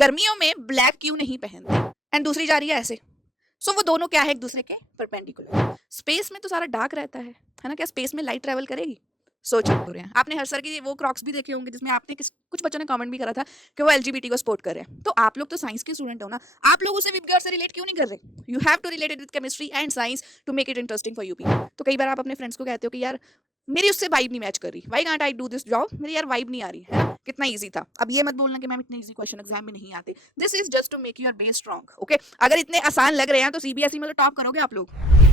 गर्मियों में ब्लैक क्यों नहीं पहनते, एंड दूसरी जा रही है ऐसे। सो वो दोनों क्या है, एक दूसरे के परपेंडिकुलर। स्पेस में तो सारा डार्क रहता है ना, क्या स्पेस में लाइट ट्रेवल करेगी? सोचो रहे हैं आपने हर सर की वो क्रॉक्स भी देखे होंगे जिसमें आपने कुछ बच्चों ने कमेंट भी करा था कि वो एलजीबीटी को सपोर्ट कर रहे हैं। तो आप लोग तो साइंस के स्टूडेंट हो ना, आप लोग उसे विपग्योर से रिलेट क्यों नहीं कर रहे? You have to relate it with chemistry and science to make it interesting for you पी। तो कई बार आप अपने फ्रेंड्स को कहते हो कि यार मेरी उससे वाइब नहीं मैच कर रही, why can't I do this job, मेरी यार वाइब नहीं आ रही है। कितना इजी था। अब ये मत बोलना कि मैम इतने इजी क्वेश्चन एग्जाम में नहीं आते। This is just to make your base strong. Okay, अगर इतने आसान लग रहे हैं तो सीबीएसई में तो टॉप करोगे आप लोग।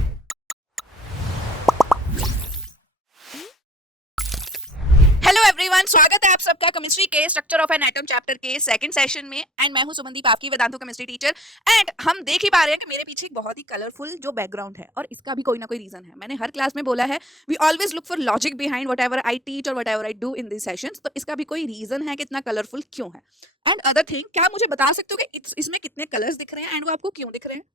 हेलो एवरीवन, स्वागत है आप सबका केमिस्ट्री के structure of an atom chapter के सेकंड सेशन में। एंड मैं हूं सुमनदीप, आपकी वेदांतु केमिस्ट्री टीचर। एंड हम देख ही पा रहे हैं कि मेरे पीछे एक बहुत ही कलरफुल जो बैकग्राउंड है, और इसका भी कोई ना कोई रीजन है। मैंने हर क्लास में बोला है, we always look for logic behind whatever I teach और whatever I do in this sessions. तो इसका भी कोई रीजन है कि इतना कलरफुल क्यों है। एंड अदर थिंग, क्या आप मुझे बता सकते हो कि इसमें कितने कलर्स दिख रहे हैं एंड वो आपको क्यों दिख रहे हैं?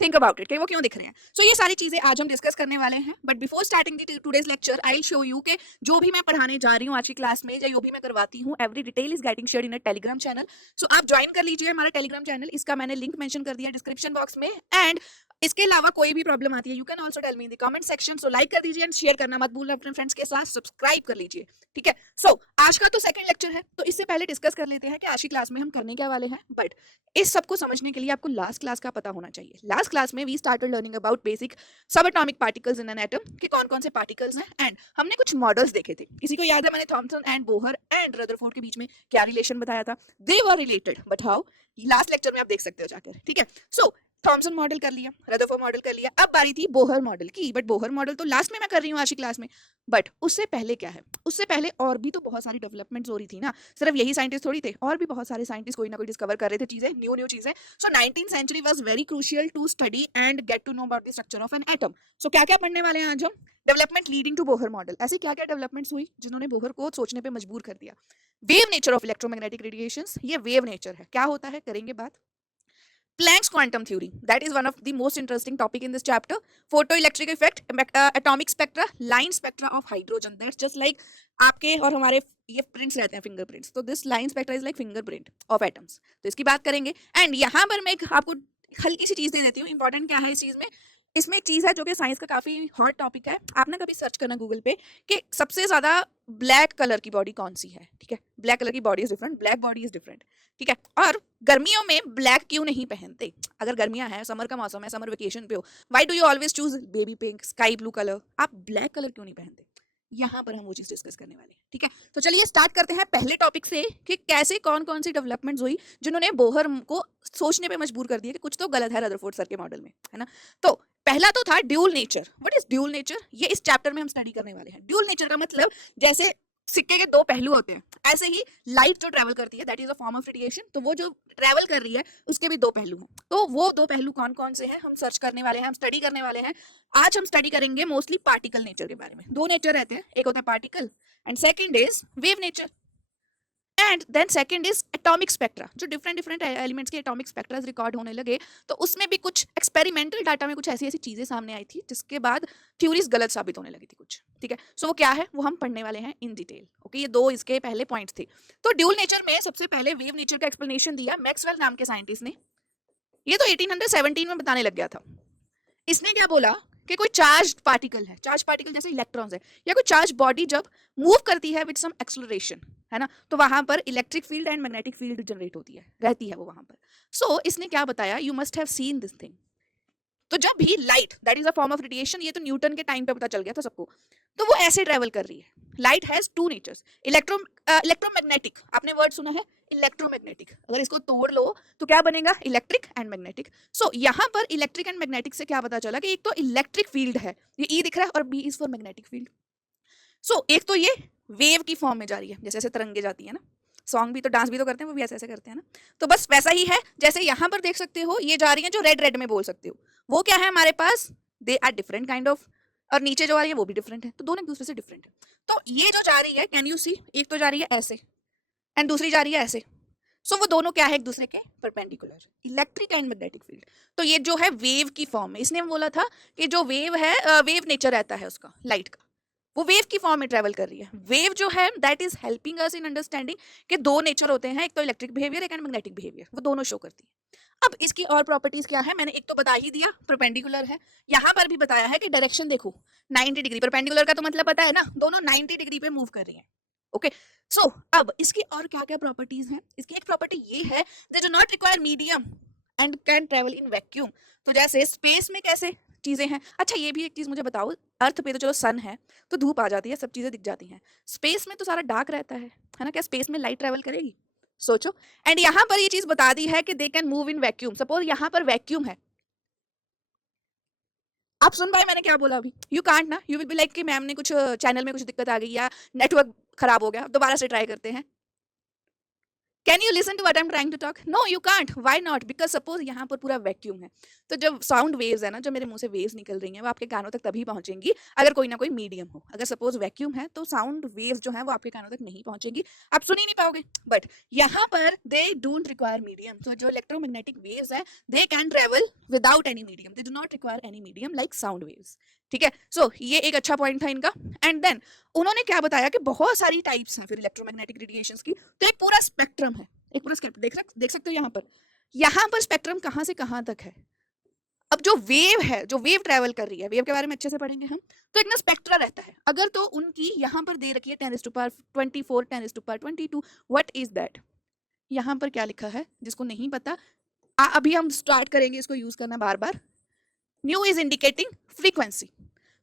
थिंक अबाउट इट कि वो क्यों दिख रहे हैं। सो ये सारी चीजें आज हम डिस्कस करने वाले हैं। But before starting today's lecture I will show you के जो भी मैं पढ़ाने जा रही हूँ आज की क्लास में, या जो भी मैं करवाती हूँ, every detail is getting shared in a Telegram channel. So आप ज्वाइन कर लीजिए हमारा टेलीग्राम चैनल, इसका मैंने लिंक मेंशन कर दिया डिस्क्रिप्शन बॉक्स में। एंड इसके अलावा कोई भी प्रॉब्लम आती है you can also tell me in the comment section. So like कर दीजिए एंड शेयर करना मत भूलना अपने फ्रेंड्स के साथ, सब्सक्राइब कर लीजिए, ठीक है। सो आज का तो सेकंड लेक्चर है, तो इससे पहले डिस्कस कर लेते हैं कि आज की क्लास में हम करने क्या वाले हैं। बट इस सबको समझने के लिए आपको लास्ट क्लास का पता होना चाहिए। लास्ट क्लास में we started learning about basic subatomic particles in an atom, कि कौन कौन से पार्टिकल्स हैं। एंड हमने कुछ मॉडल्स देखे थे। किसी को याद है मैंने Thomson and Bohr and Rutherford के बीच में क्या रिलेशन बताया था? They were related, but how, last lecture में आप देख सकते हो जाकर, ठीक है। सो थॉमसन मॉडल कर लिया, रदरफोर्ड मॉडल कर लिया, अब बारी थी बोहर मॉडल की। बट बोहर मॉडल तो लास्ट में मैं कर रही हूँ आज की क्लास में। बट उससे पहले क्या है, उससे पहले और भी तो बहुत सारी डेवलपमेंट्स हो रही थी ना। सिर्फ यही साइंटिस्ट थोड़ी थे, और भी बहुत सारे साइंटिस्ट कोई ना कोई डिस्कवर कर रहे थे चीजें, न्यू न्यू चीजें। So 19th century was very crucial to study and get to know about the structure of an atom. So क्या क्या पढ़ने वाले हैं आज हम? Development leading to Bohr model. ऐसी क्या क्या डेवलपमेंट्स हुई जिन्होंने बोहर को सोचने पे मजबूर कर दिया? Wave nature of electromagnetic radiations, ये वेव नेचर है, क्या होता है करेंगे बात। Planck's quantum theory, that is one of the most interesting topic in this chapter. Photoelectric effect, atomic spectra, line spectra of hydrogen. That's just like आपके और हमारे ये प्रिंट्स रहते हैं, फिंगरप्रिंट्स। तो this line spectra is like fingerprint of atoms. तो इसकी बात करेंगे। एंड यहाँ पर मैं आपको हल्की सी चीज दे देती हूँ। इंपॉर्टेंट क्या है इस चीज में? इसमें एक चीज है जो कि साइंस का काफी हॉट टॉपिक है। आपने कभी सर्च करना गूगल पे कि सबसे ज्यादा ब्लैक कलर की बॉडी कौन सी है, ठीक है। ब्लैक कलर की body is different, black body is different, ठीक है। और गर्मियों में ब्लैक क्यों नहीं पहनते? अगर गर्मियां हैं, समर का मौसम है, समर वेकेशन पे हो, why do you always choose baby pink, sky blue colour? आप ब्लैक कलर क्यों नहीं पहनते? यहाँ पर हम वो चीज डिस्कस करने वाले हैं, ठीक है। तो चलिए स्टार्ट करते हैं पहले टॉपिक से कि कैसे कौन कौन सी डेवलपमेंट्स हुई जिन्होंने बोहर को सोचने पे मजबूर कर दिया कि कुछ तो गलत है रदरफोर्ड सर के मॉडल में, है ना। तो पहला तो था dual nature. What is dual nature? ये इस चैप्टर में हम स्टडी करने वाले हैं। ड्यूल नेचर का मतलब जैसे सिक्के के दो पहलू होते हैं, ऐसे ही लाइट जो ट्रैवल करती है that is a form of radiation. तो वो जो ट्रैवल कर रही है उसके भी दो पहलू हैं। तो वो दो पहलू कौन कौन से हैं हम सर्च करने वाले हैं, हम स्टडी करने वाले हैं। आज हम स्टडी करेंगे मोस्टली पार्टिकल नेचर के बारे में। दो नेचर रहते हैं, एक होता है particle and second is wave nature. And then second is atomic spectra. जो डिफरेंट डिफरेंट एलिमेंट्स के एटॉमिक स्पेक्ट्रा रिकॉर्ड होने लगे, तो उसमें भी कुछ एक्सपेरिमेंटल डाटा में कुछ ऐसी ऐसी चीजें सामने आई थी जिसके बाद थ्योरीज गलत साबित होने लगी थी कुछ, ठीक है। सो वो क्या है वो हम पढ़ने वाले हैं इन डिटेल। ओके, ये दो इसके पहले पॉइंट्स थे। तो ड्यूल नेचर में सबसे पहले वेव नेचर का एक्सप्लेनेशन दिया मैक्सवेल नाम के साइंटिस्ट ने। ये तो 1817 में बताने लग गया था। इसने क्या बोला कि कोई चार्ज पार्टिकल है, चार्ज पार्टिकल जैसे इलेक्ट्रॉन्स है, या कोई चार्ज बॉडी जब मूव करती है विद सम एक्सेलरेशन, है ना, तो वहां पर electric field and magnetic field generate होती है, रहती है वो वहां पर। सो इसने क्या बताया, you must have seen this thing. तो जब भी light that is a form of radiation, ये तो न्यूटन के टाइम पे पता चल गया था सबको, तो वो ऐसे ट्रेवल कर रही है। Light has two natures, electromagnetic, आपने वर्ड सुना है इलेक्ट्रोमैग्नेटिक। अगर इसको तोड़ लो तो क्या बनेगा, इलेक्ट्रिक एंड मैग्नेटिक। सो यहाँ पर इलेक्ट्रिक एंड मैग्नेटिक से क्या पता चला कि एक तो इलेक्ट्रिक फील्ड है, ये ई दिख रहा है, और B is for magnetic field. So एक तो ये वेव की फॉर्म में जा रही है, जैसे ऐसे तरंगे जाती है ना, सॉन्ग भी तो डांस भी तो करते हैं, वो भी ऐसे ऐसे करते हैं ना। तो बस वैसा ही है, जैसे यहाँ पर देख सकते हो ये जा रही है, जो रेड रेड में बोल सकते हो वो क्या है हमारे पास, they are different kind of. और नीचे जो आ रही है वो भी डिफरेंट है, तो दोनों एक दूसरे से डिफरेंट है। तो ये जो जा रही है, कैन यू सी, एक तो जा रही है ऐसे एंड दूसरी जा रही है ऐसे। सो वो दोनों क्या है, एक दूसरे के perpendicular, electric and magnetic field. तो ये जो है वेव की फॉर्म में, इसने बोला था कि जो वेव है, वेव नेचर रहता है उसका, लाइट का, वो वेव की फॉर्म में ट्रेवल कर रही है। वेव जो है that is helping us in understanding कि दो नेचर होते हैं, एक तो इलेक्ट्रिक बिहेवियर, एक मैग्नेटिक बिहेवियर, वो दोनों शो करती है। अब इसकी और प्रॉपर्टीज क्या है, मैंने एक तो बता ही दिया, परपेंडिकुलर है। यहाँ पर भी बताया है कि डायरेक्शन देखो 90 डिग्री, परपेंडिकुलर का तो मतलब पता है ना, दोनों 90 डिग्री पे मूव कर रही हैं। ओके सो अब इसकी और क्या क्या प्रॉपर्टीज हैं। इसकी एक प्रॉपर्टी ये है, they do not require medium and can travel in vacuum. तो जैसे स्पेस में कैसे चीजें हैं। अच्छा ये भी एक चीज मुझे बताओ, अर्थ पे तो चलो सन है तो धूप आ जाती है, सब चीजें दिख जाती हैं, स्पेस में तो सारा डार्क रहता है ना, क्या स्पेस में लाइट ट्रेवल करेगी? सोचो। एंड यहाँ पर ये चीज बता दी है कि they can move in vacuum. Suppose यहाँ पर वैक्यूम है, आप सुन पाए मैंने क्या बोला अभी? यू कांट ना, यू विल बी लाइक कि मैम ने कुछ चैनल में कुछ दिक्कत आ गई या नेटवर्क खराब हो गया, दोबारा से ट्राई करते हैं। Can you listen to what I am trying to talk? No you can't. Why not? Because suppose यहाँ पर पूरा वैक्यूम है, तो जब साउंड वेव्स है ना, जो मेरे मुंह से वेव्स निकल रही हैं, वो आपके कानों तक तभी पहुंचेंगी अगर कोई ना कोई मीडियम हो। अगर सपोज वैक्यूम है तो साउंड वेव्स जो है वो आपके कानों तक नहीं पहुंचेंगी, आप सुन ही नहीं पाओगे। बट यहाँ पर दे डोंट रिक्वायर मीडियम। तो जो इलेक्ट्रोमैग्नेटिक वेव्स है they can travel without any medium, they do not require any medium like sound waves. ठीक है, सो ये एक अच्छा पॉइंट था इनका। एंड देन उन्होंने क्या बताया कि बहुत सारी टाइप्स हैं फिर इलेक्ट्रोमैग्नेटिक रेडिएशंस की, तो एक पूरा स्पेक्ट्रम है, एक पूरा स्पेक्ट्रम देख सकते हो यहाँ पर स्पेक्ट्रम कहाँ से कहाँ तक है। अब जो वेव है, जो वेव ट्रेवल कर रही है, वेव के बारे में अच्छे से पढ़ेंगे हम, तो एक ना स्पेक्ट्रा रहता है। अगर तो उनकी यहाँ पर दे रखी है 10⁻²⁴, 10⁻²2, व्हाट इज दैट? यहाँ पर क्या लिखा है जिसको नहीं पता, अभी हम स्टार्ट करेंगे इसको यूज करना बार बार। Nu is indicating frequency.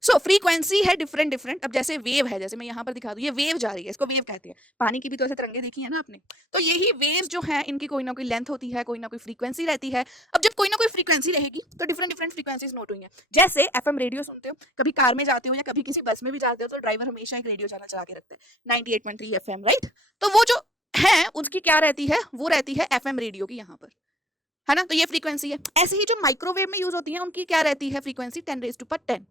So frequency है डिफरेंट डिफरेंट। अब जैसे वेव है, जैसे मैं यहाँ पर दिखा दूँ, ये वेव जा रही है, इसको वेव कहते हैं। पानी की भी तो ऐसे तरंगे देखी है ना आपने, तो यही वेव जो है इनकी कोई ना कोई लेंथ होती है, कोई ना कोई फ्रीक्वेंसी रहती है। अब जब कोई ना कोई फ्रीक्वेंसी रहेगी तो डिफरेंट डिफरेंट फ्रीक्वेंसीज नोट हुई हैं। जैसे एफएम रेडियो सुनते हो, कभी कार में जाते हो या कभी किसी बस में भी जाते हो, तो ड्राइवर हमेशा एक रेडियो चैनल चला के रखते हैं 98.3 एफएम, राइट? तो वो जो है उसकी क्या रहती है, वो रहती है एफएम रेडियो की यहाँ पर, है ना, तो ये फ्रीक्वेंसी है। ऐसे ही जो माइक्रोवेव में यूज होती है उनकी क्या रहती है frequency, 10⁻10।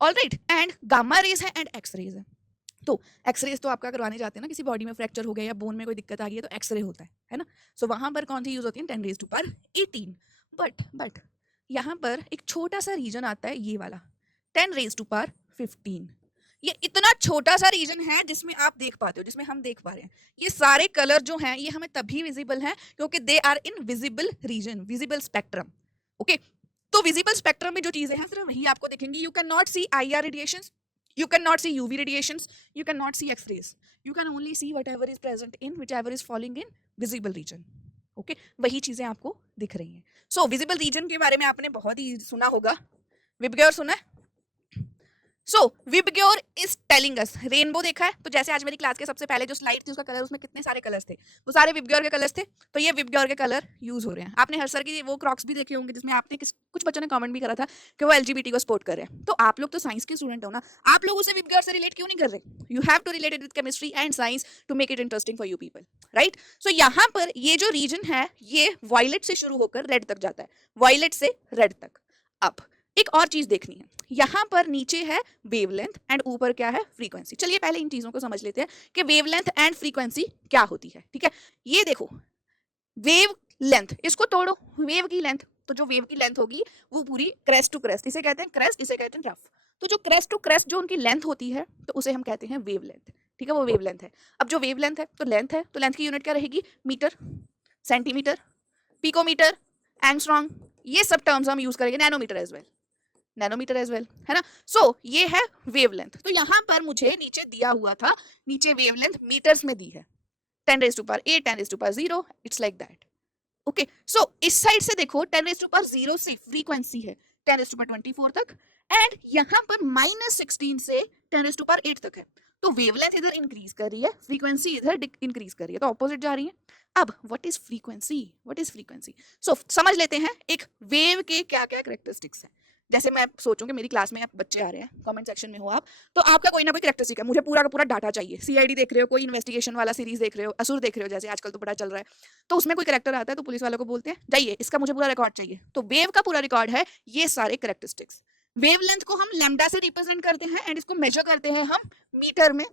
Alright, and gamma rays है एंड एक्स रेज है। तो एक्सरेज तो आपका करवाने जाते हैं ना, किसी बॉडी में फ्रैक्चर हो गया या बोन में कोई दिक्कत आ गई है तो एक्सरे होता है ना। सो वहां पर कौन सी यूज होती है, 10⁻18। बट यहाँ पर एक छोटा सा रीजन आता है, ये वाला 10⁻15। ये इतना छोटा सा रीजन है जिसमें आप देख पाते हो, जिसमें हम देख पा रहे हैं। ये सारे कलर जो हैं ये हमें तभी विजिबल हैं क्योंकि they are in visible region, visible spectrum. Okay, तो विजिबल स्पेक्ट्रम में जो चीजें हैं सिर्फ वही आपको दिखेंगी। You can not see IR radiations, you cannot see UV radiations, you cannot see X-rays, you can only see whatever is present in whichever is falling in visible region. Okay, वही चीजें आपको दिख रही हैं। So visible region के बारे में आपने बहुत ही सुना होगा, विबग्योर सुना है? So VIBGYOR is telling us, rainbow देखा है? तो जैसे आज मेरी क्लास के सबसे पहले जो स्लाइड थी उसका कलर, उसमें कितने सारे कलर्स थे, वो सारे विबग्योर के कलर्स थे। तो ये विबग्योर के कलर यूज हो रहे हैं। आपने हर्सर की वो क्रॉक्स भी देखे होंगे जिसमें आपने कुछ बच्चों ने कमेंट भी करा था कि वो LGBT को सपोर्ट कर रहे हैं। तो आप लोग तो साइंस के स्टूडेंट हो ना, आप लोग उसे विबग्योर से रिलेट क्यों नहीं कर रहे? You have to relate it with chemistry and science to make it interesting for you people, right? So यहाँ पर ये जो रीजन है ये वायलेट से शुरू होकर रेड तक जाता है, वायलेट से रेड तक। अब एक और चीज देखनी है, यहाँ पर नीचे है वेवलेंथ एंड ऊपर क्या है, फ्रीक्वेंसी। चलिए पहले इन चीजों को समझ लेते हैं कि वेवलेंथ एंड फ्रीक्वेंसी क्या होती है। ठीक है, ये देखो वेव लेंथ, इसको तोड़ो, वेव की लेंथ, तो जो वेव की लेंथ होगी वो पूरी क्रेस्ट टू क्रेस्ट, इसे कहते हैं क्रेस्ट, इसे कहते हैं रफ। तो जो क्रेस्ट टू क्रेस्ट जो उनकी लेंथ होती है तो उसे हम कहते हैं वेव लेंथ। ठीक है, वो वेव लेंथ है। अब जो वेव लेंथ है तो लेंथ है, तो लेंथ की यूनिट क्या रहेगी, मीटर, सेंटीमीटर, पिकोमीटर, एंगस्ट्रॉम, ये सब टर्म्स हम यूज करेंगे, nanometre as well, nanometre as well, है ना। सो ये है वेवलेंथ। तो यहाँ पर मुझे नीचे दिया हुआ था, नीचे वेवलेंथ मीटर्स में दी है, 10⁸, 10⁻0, इट्स लाइक दैट। ओके, सो इस साइड से देखो 10⁻0 से फ्रीक्वेंसी है 10⁻24 तक, एंड यहाँ पर -16 से 10⁸ तक है। तो वेवलेंथ इधर इंक्रीज कर रही है, फ्रीक्वेंसी इधर इंक्रीज कर रही है, तो ऑपोजिट जा रही है। अब what is frequency, what is frequency? So समझ लेते हैं एक वेव के क्या क्या कैरेक्टरिस्टिक्स हैं। जैसे मैं सोचूं कि मेरी क्लास में बच्चे आ रहे हैं, कमेंट सेक्शन में हो आप, तो आपका कोई ना कोई कैरेक्टरिस्टिक है, मुझे पूरा का पूरा डाटा चाहिए। CID देख रहे हो, कोई इन्वेस्टिगेशन वाला सीरीज देख रहे हो, असुर देख रहे हो, जैसे आजकल तो बड़ा चल रहा है, तो उसमें कोई कैरेक्टर आता है तो पुलिस वालों को बोलते हैं जाइए इसका मुझे पूरा रिकॉर्ड चाहिए। तो वेव का पूरा रिकॉर्ड है ये सारे कैरेक्टरिस्टिक्स। वेवलेंथ को हम लैम्डा से रिप्रेजेंट करते हैं एंड इसको मेजर करते हैं हम मीटर में।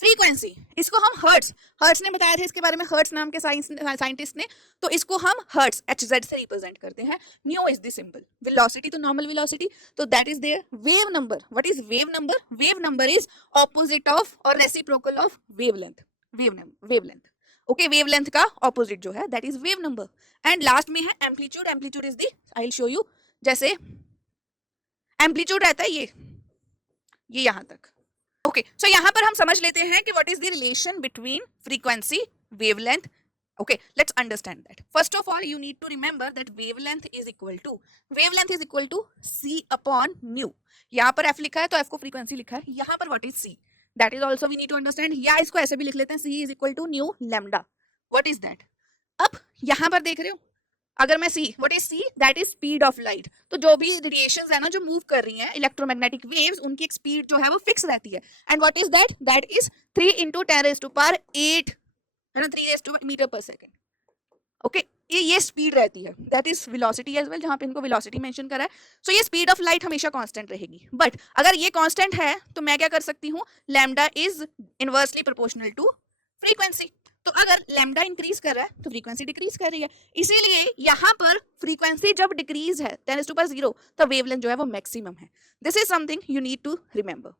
फ्रीक्वेंसी, इसको हम हर्ट्स, हर्ट्स ने बताया था इसके बारे में, हर्ट्स नाम के साइंटिस्ट ने, तो इसको हम हर्ट्स HZ से रिप्रेजेंट करते हैं. Nu is the symbol. Velocity तो नॉर्मल वेलोसिटी, तो that is there. Wave number, what is wave number? Wave number is opposite of और reciprocal of wavelength. Wavelength, okay, wavelength का ऑपोजिट जो है that is wave number. And last में है amplitude. Amplitude is the, I will show you, जैसे amplitude रहता है ये यहां तक. ओके, सो यहाँ पर हम समझ लेते हैं कि what is the relation between frequency, wavelength. Okay, let's understand that. First of all, you need to remember that wavelength is equal to c upon nu. यहाँ पर f लिखा है तो f को फ्रीक्वेंसी लिखा है, यहाँ पर what is c? That is also we need to understand. या इसको ऐसे भी लिख लेते हैं, c is equal to nu lambda. What is that? अब यहाँ पर देख रहे हो, अगर मैं c, what is c? That is speed of light. तो जो भी रेडिएशंस है ना जो मूव कर रही हैं, इलेक्ट्रोमैग्नेटिक वेव्स, उनकी एक स्पीड जो है वो फिक्स रहती है. And what is that? That is 3 into 10 raised to power 8 है ना, 3 raised to मीटर पर सेकेंड. ओके, ये स्पीड रहती है. That is velocity as well, जहां पे इनको वेलोसिटी मेंशन करा है. सो ये स्पीड ऑफ लाइट हमेशा कांस्टेंट रहेगी. बट अगर ये कांस्टेंट है तो मैं क्या कर सकती हूँ, lambda is inversely proportional to frequency. तो अगर लैम्डा इंक्रीज कर रहा है तो फ्रीक्वेंसी डिक्रीज कर रही है. इसीलिए यहाँ पर फ्रीक्वेंसी जब डिक्रीज है 10⁻�0, तो वेवलेंथ जो है वो मैक्सिमम है. This is something you need to remember.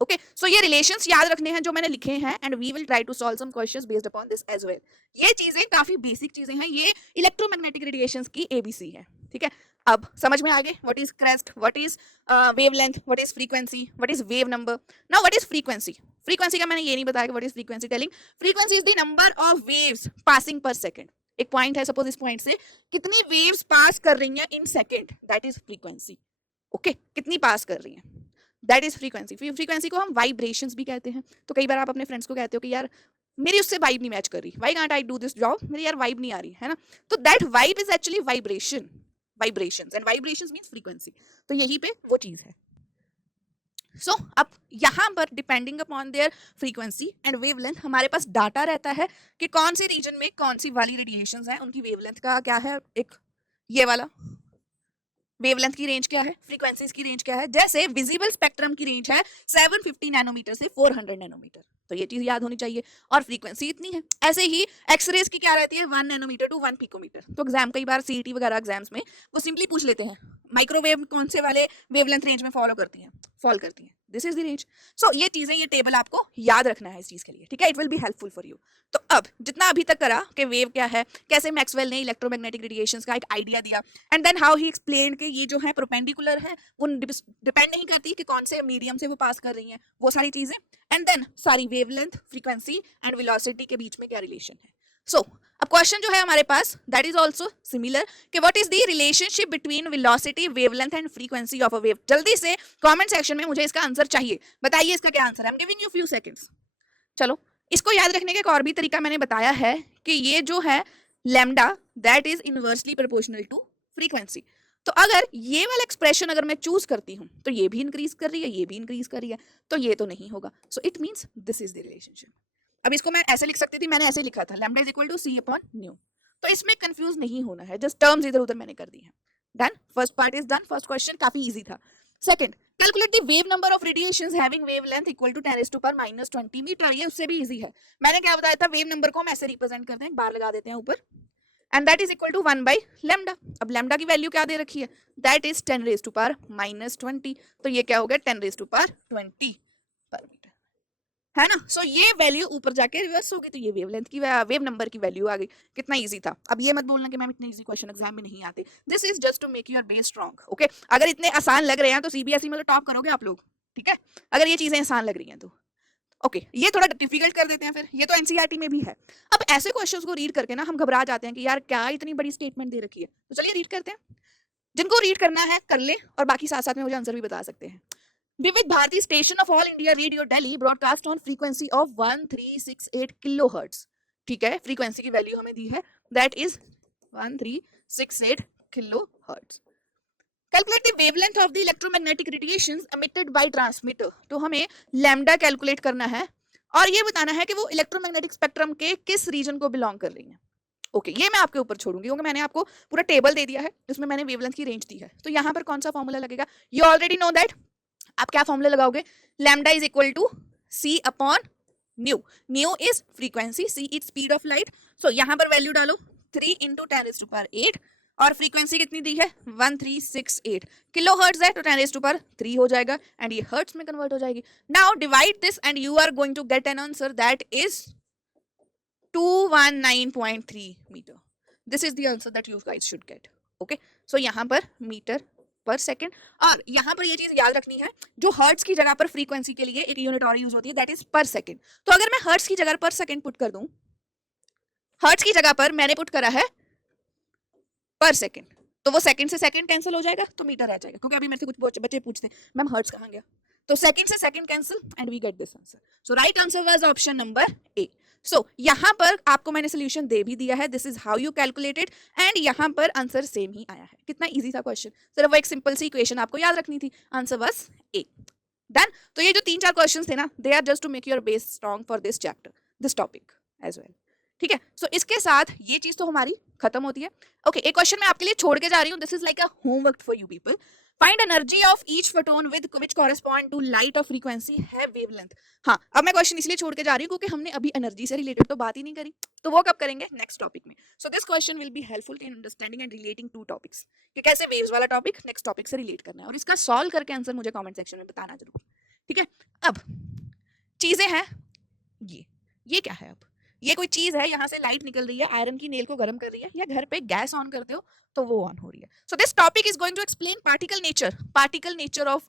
Okay, so ये रिलेशंस याद रखने हैं जो मैंने लिखे हैं, and we will try to solve some questions based upon this as well. ये चीजें काफी बेसिक चीजें हैं, ये इलेक्ट्रोमैग्नेटिक रेडिएशंस की ABC है. ठीक है, अब समझ में आ गए what is crest, what is wavelength, what is frequency, what is wave number. Now what is frequency? Frequency का मैंने ये नहीं बताया कि what is frequency telling. Frequency is the number of waves passing पर सेकंड. एक पॉइंट है, suppose इस पॉइंट से कितनी वेव्स पास कर रही हैं in second, that is frequency. Okay, कितनी पास कर रही हैं, दैट इज फ्रीक्वेंसी. फ्रीक्वेंसी को हम वाइब्रेशंस भी कहते हैं. तो कई बार आप अपने फ्रेंड्स को कहते हो कि यार मेरी उससे वाइब नहीं मैच कर रही, why can't I do this job, मेरी यार वाइब नहीं आ रही है ना. तो that vibe is actually vibration, vibrations, and vibrations means frequency. तो यही पे वो चीज है. सो अब यहाँ पर depending upon their frequency and wavelength हमारे पास डाटा रहता है कि कौन सी रीजन में कौन सी वाली रेडिएशंस हैं, उनकी वेवलेंथ का क्या है, एक ये वाला वेवलेंथ की रेंज क्या है, फ्रीक्वेंसीज की रेंज क्या है. जैसे विजिबल स्पेक्ट्रम की रेंज है 750 नैनोमीटर से 400 नैनोमीटर, तो ये चीज याद होनी चाहिए, और फ्रीक्वेंसी इतनी है. ऐसे ही एक्सरेज की क्या रहती है, 1 नैनोमीटर टू 1 पिकोमीटर. तो एग्जाम कई बार CET वगैरह एग्जाम्स में वो सिंपली पूछ लेते हैं माइक्रोवेव कौन से वाले वेवलेंथ रेंज में फॉल करती हैं. This is the range. So ये चीजें, ये टेबल आपको याद रखना है इस चीज के लिए. ठीक है, it will be helpful for you. तो अब जितना अभी तक करा कि वेव क्या है, कैसे मैक्सवेल ने इलेक्ट्रोमैग्नेटिक रेडिएशंस का एक आइडिया दिया, and then how he explain कि ये जो है परपेंडिकुलर है, वो डिपेंड नहीं करती कि कौन से मीडियम से वो पास कर रही हैं, वो सारी चीजें. एंड देन सारी वेवलेंथ, फ्रीक्वेंसी एंड वेलोसिटी के बीच में क्या रिलेशन है. सो अब क्वेश्चन जो है हमारे पास दैट इज ऑल्सो सिमिलर कि what is the relationship between velocity, wavelength and frequency of a wave. जल्दी से कमेंट सेक्शन में मुझे इसका आंसर चाहिए. बताइए इसका क्या आंसर है. I am giving you few seconds. चलो, इसको याद रखने का एक और भी तरीका मैंने बताया है कि ये जो है lambda that is inversely proportional to frequency. तो अगर ये वाला एक्सप्रेशन अगर मैं चूज करती हूँ तो ये भी इंक्रीज कर रही है, ये भी इंक्रीज कर रही है, तो ये तो नहीं होगा. So it means this is the relationship. अब इसको मैं ऐसे लिख सकती थी, मैंने ऐसे लिखा था lambda is equal to c upon nu. तो इसमें कंफ्यूज नहीं होना है, जस्ट टर्म्स इधर उधर मैंने कर दी है. Done, first part is done. First question काफी इजी था. Second, calculate the wave number of radiations having wavelength equal to 10⁻⁻20 metre. ये उससे भी इजी है. मैंने क्या बताया था, वेव नंबर को हम ऐसे रिप्रेजेंट करते हैं, एक बार लगा देते हैं ऊपर, and that is equal to 1 by lambda. अब लैम्डा की वैल्यू क्या दे रखी है, दैट इज 10⁻⁻20. तो ये क्या हो गया, 10⁻20 पर मीटर, है ना. सो ये वैल्यू ऊपर जाके रिवर्स होगी, तो ये वेवलेंथ की, वेव नंबर की वैल्यू आ गई. कितना इजी था. अब ये मत बोलना कि मैम इतने इजी क्वेश्चन एग्जाम में नहीं आते. This is just to make your base strong. Okay, अगर इतने आसान लग रहे हैं तो CBSE में तो टॉप करोगे आप लोग. ठीक है, अगर ये चीजें आसान लग रही हैं तो. ओके, ये थोड़ा डिफिकल्ट कर देते हैं फिर, ये तो NCERT में भी है. अब ऐसे क्वेश्चंस को रीड करके ना हम घबरा जाते हैं कि यार क्या इतनी बड़ी स्टेटमेंट दे रखी है. तो चलिए रीड करते हैं. जिनको रीड करना है कर ले, और बाकी साथ साथ में मुझे आंसर भी बता सकते हैं. Vividh Bharati station of All India Radio Delhi broadcast on frequency of 1368 kilohertz. ठीक है, फ्रीक्वेंसी की वैल्यू हमें दी है, that is 1368 kilohertz. Calculate the wavelength of the electromagnetic radiations emitted by transmitter. तो हमें लैम्डा कैलकुलेट करना है और ये बताना है कि वो इलेक्ट्रोमैग्नेटिक स्पेक्ट्रम के किस रीजन को बिलोंग कर रही है. ओके, ये मैं आपके ऊपर छोड़ूंगी क्योंकि मैंने आपको पूरा टेबल दे दिया है जिसमें मैंने वेवलेंथ की रेंज दी है. तो यहाँ पर कौन सा फॉर्मूला लगेगा, यू ऑलरेडी नो दैट. आप क्या फॉर्मूला लगाओगे, lambda is equal to c upon nu is frequency, C is speed of light. So यहाँ पर वैल्यू डालो 3 इंटू 10⁸ और फ्रीक्वेंसी कितनी दी है 1368 किलो हर्ट्ज है, तो 10⁻³ हो जाएगा एंड ये हर्ट्ज में कन्वर्ट हो जाएगी. Now divide this and you are going to get an answer that is 219.3 metre. This is the answer that you guys should get. Okay, so यहाँ पर मीटर पर सेकेंड. और यहाँ पर ये चीज याद रखनी है, जो हर्ट्ज की जगह पर फ्रीक्वेंसी के लिए एक यूनिट और यूज होती है दैट इज पर सेकेंड. तो अगर मैं हर्ट्ज की जगह पर सेकेंड पुट कर दूं, हर्ट्ज की जगह पर मैंने पुट करा है पर सेकेंड, तो वो सेकंड से सेकंड कैंसिल हो जाएगा तो मीटर रह जाएगा. क्योंकि अभी मेरे से कुछ बच्चे पूछते हैं मैम हर्ट्ज कहाँ गया, तो सेकंड से second cancel and we get this answer. So right answer was option number A. So यहाँ पर आपको मैंने सोल्यूशन दे भी दिया है, this is how you calculated and यहाँ पर आंसर सेम ही आया है. कितना इजी था क्वेश्चन, सिर्फ वो एक सिंपल सी इक्वेशन आपको याद रखनी थी. Answer was A. डन. तो ये जो 3-4 क्वेश्चंस थे ना, they are just to make your base strong for this chapter, this topic as well. ठीक है, सो इसके साथ ये चीज तो हमारी खत्म होती है. ओके, एक क्वेश्चन मैं आपके लिए छोड़ के जा रही हूँ. This is like a homework for you people. Find energy of each photon with which correspond to light of frequency है वेवलेंथ. हाँ, अब मैं क्वेश्चन इसलिए छोड़ के जा रही हूँ क्योंकि हमने अभी एनर्जी से रिलेटेड तो बात ही नहीं करी, तो वो कब करेंगे नेक्स्ट टॉपिक में. So this question will be helpful in understanding and relating to topics, कि कैसे वेव्स वाला टॉपिक नेक्स्ट टॉपिक से रिलेट करना है, और इसका सॉल्व करके आंसर मुझे कमेंट सेक्शन में बताना जरूर. ठीक है, अब चीजें हैं ये क्या है, अब ये कोई चीज है, यहाँ से लाइट निकल रही है, आयरन की नेल को गर्म कर रही है, या घर पे गैस ऑन करते हो तो वो ऑन हो रही है. So this topic is going to explain particle nature of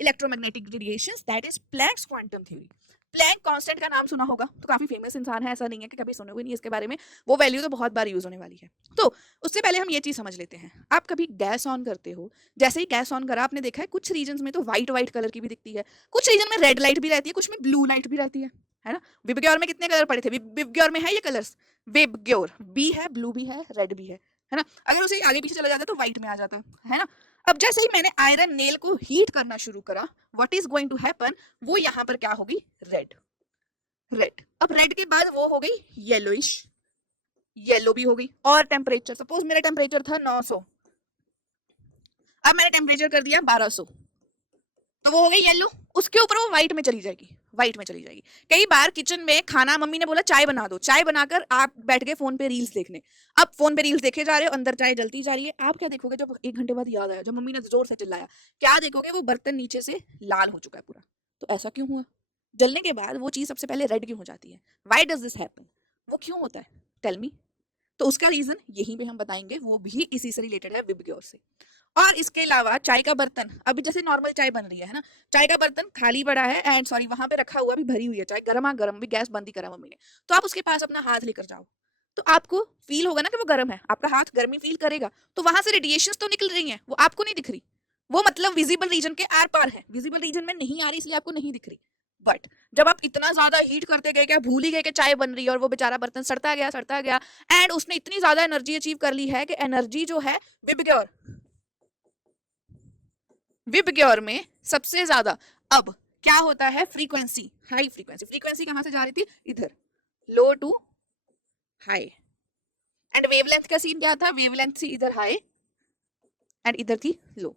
electromagnetic radiations, that is Planck's quantum theory. Planck constant का नाम सुना होगा, तो काफी फेमस इंसान है, ऐसा नहीं है कि कभी सुने हुए नहीं इसके बारे में. वो वैल्यू तो बहुत बार यूज होने वाली है. तो उससे पहले हम ये चीज समझ लेते हैं. आप कभी गैस ऑन करते हो, जैसे ही गैस ऑन करा, आपने देखा है कुछ रीजन में तो व्हाइट कलर की भी दिखती है, कुछ रीजन में रेड लाइट भी रहती है, कुछ में ब्लू लाइट भी रहती है ना. विबग्योर में कितने कलर पड़े थे, विबग्योर में है ये कलर्स, विबग्योर बी है, ब्लू भी है, रेड भी है ना. अगर उसे आगे पीछे चला जाता है तो व्हाइट में आ जाता है ना. अब जैसे ही मैंने आयरन नेल को हीट करना शुरू करा, what is going to happen, वो यहाँ पर क्या होगी रेड. अब रेड के बाद वो हो गई येलोइश, येलो भी हो गई. और टेम्परेचर, सपोज मेरा टेम्परेचर था 900, अब मैंने टेम्परेचर कर दिया 1200, तो वो हो गई येलो. उसके ऊपर वो व्हाइट में चली जाएगी. कई बार किचन में खाना, मम्मी ने बोला चाय बना दो, चाय बनाकर आप बैठ गए फोन पे रील्स देखने. अब फोन पे रील्स देखे जा रहे हो, अंदर चाय जलती जा रही है. आप क्या देखोगे जब 1 घंटे बाद याद आया, जब मम्मी ने जोर से चिल्लाया, क्या देखोगे, वो बर्तन नीचे से लाल हो चुका है पूरा. तो ऐसा क्यों हुआ, जलने के बाद वो चीज सबसे पहले रेड क्यों हो जाती है, व्हाई डज दिस हैपन, वो क्यों होता है, टेल मी. तो उसका रीजन यहीं पे हम बताएंगे, वो भी इसी से रिलेटेड है, विबग्योर से. और इसके अलावा चाय का बर्तन, अभी जैसे नॉर्मल चाय बन रही है ना, चाय का बर्तन खाली पड़ा है एंड सॉरी वहां पे रखा हुआ भी, भरी हुई है चाय, गर्मा गर्म भी, गैस बंद ही करा मम्मी ने, तो आप उसके पास अपना हाथ लेकर जाओ, तो आपको फील होगा ना कि वो गर्म है, आपका हाथ गर्मी फील करेगा, तो वहां से रेडिएशंस तो निकल रही हैं, वो आपको नहीं दिख रही, वो मतलब विजिबल रीजन के आर पार है, विजिबल रीजन में नहीं आ रही, इसलिए आपको नहीं दिख रही. बट जब आप इतना ज्यादा हीट करते गए, क्या भूल ही गए कि चाय बन रही है, और वो बेचारा बर्तन सड़ता गया एंड उसने इतनी ज्यादा एनर्जी अचीव कर ली है कि एनर्जी जो है विबग्योर में सबसे ज्यादा. अब क्या होता है, फ्रीक्वेंसी, हाई फ्रीक्वेंसी कहां से जा रही थी, इधर, लो टू हाई. एंड वेवलेंथ का सीन क्या था, वेवलेंथ थी इधर हाई एंड इधर थी लो.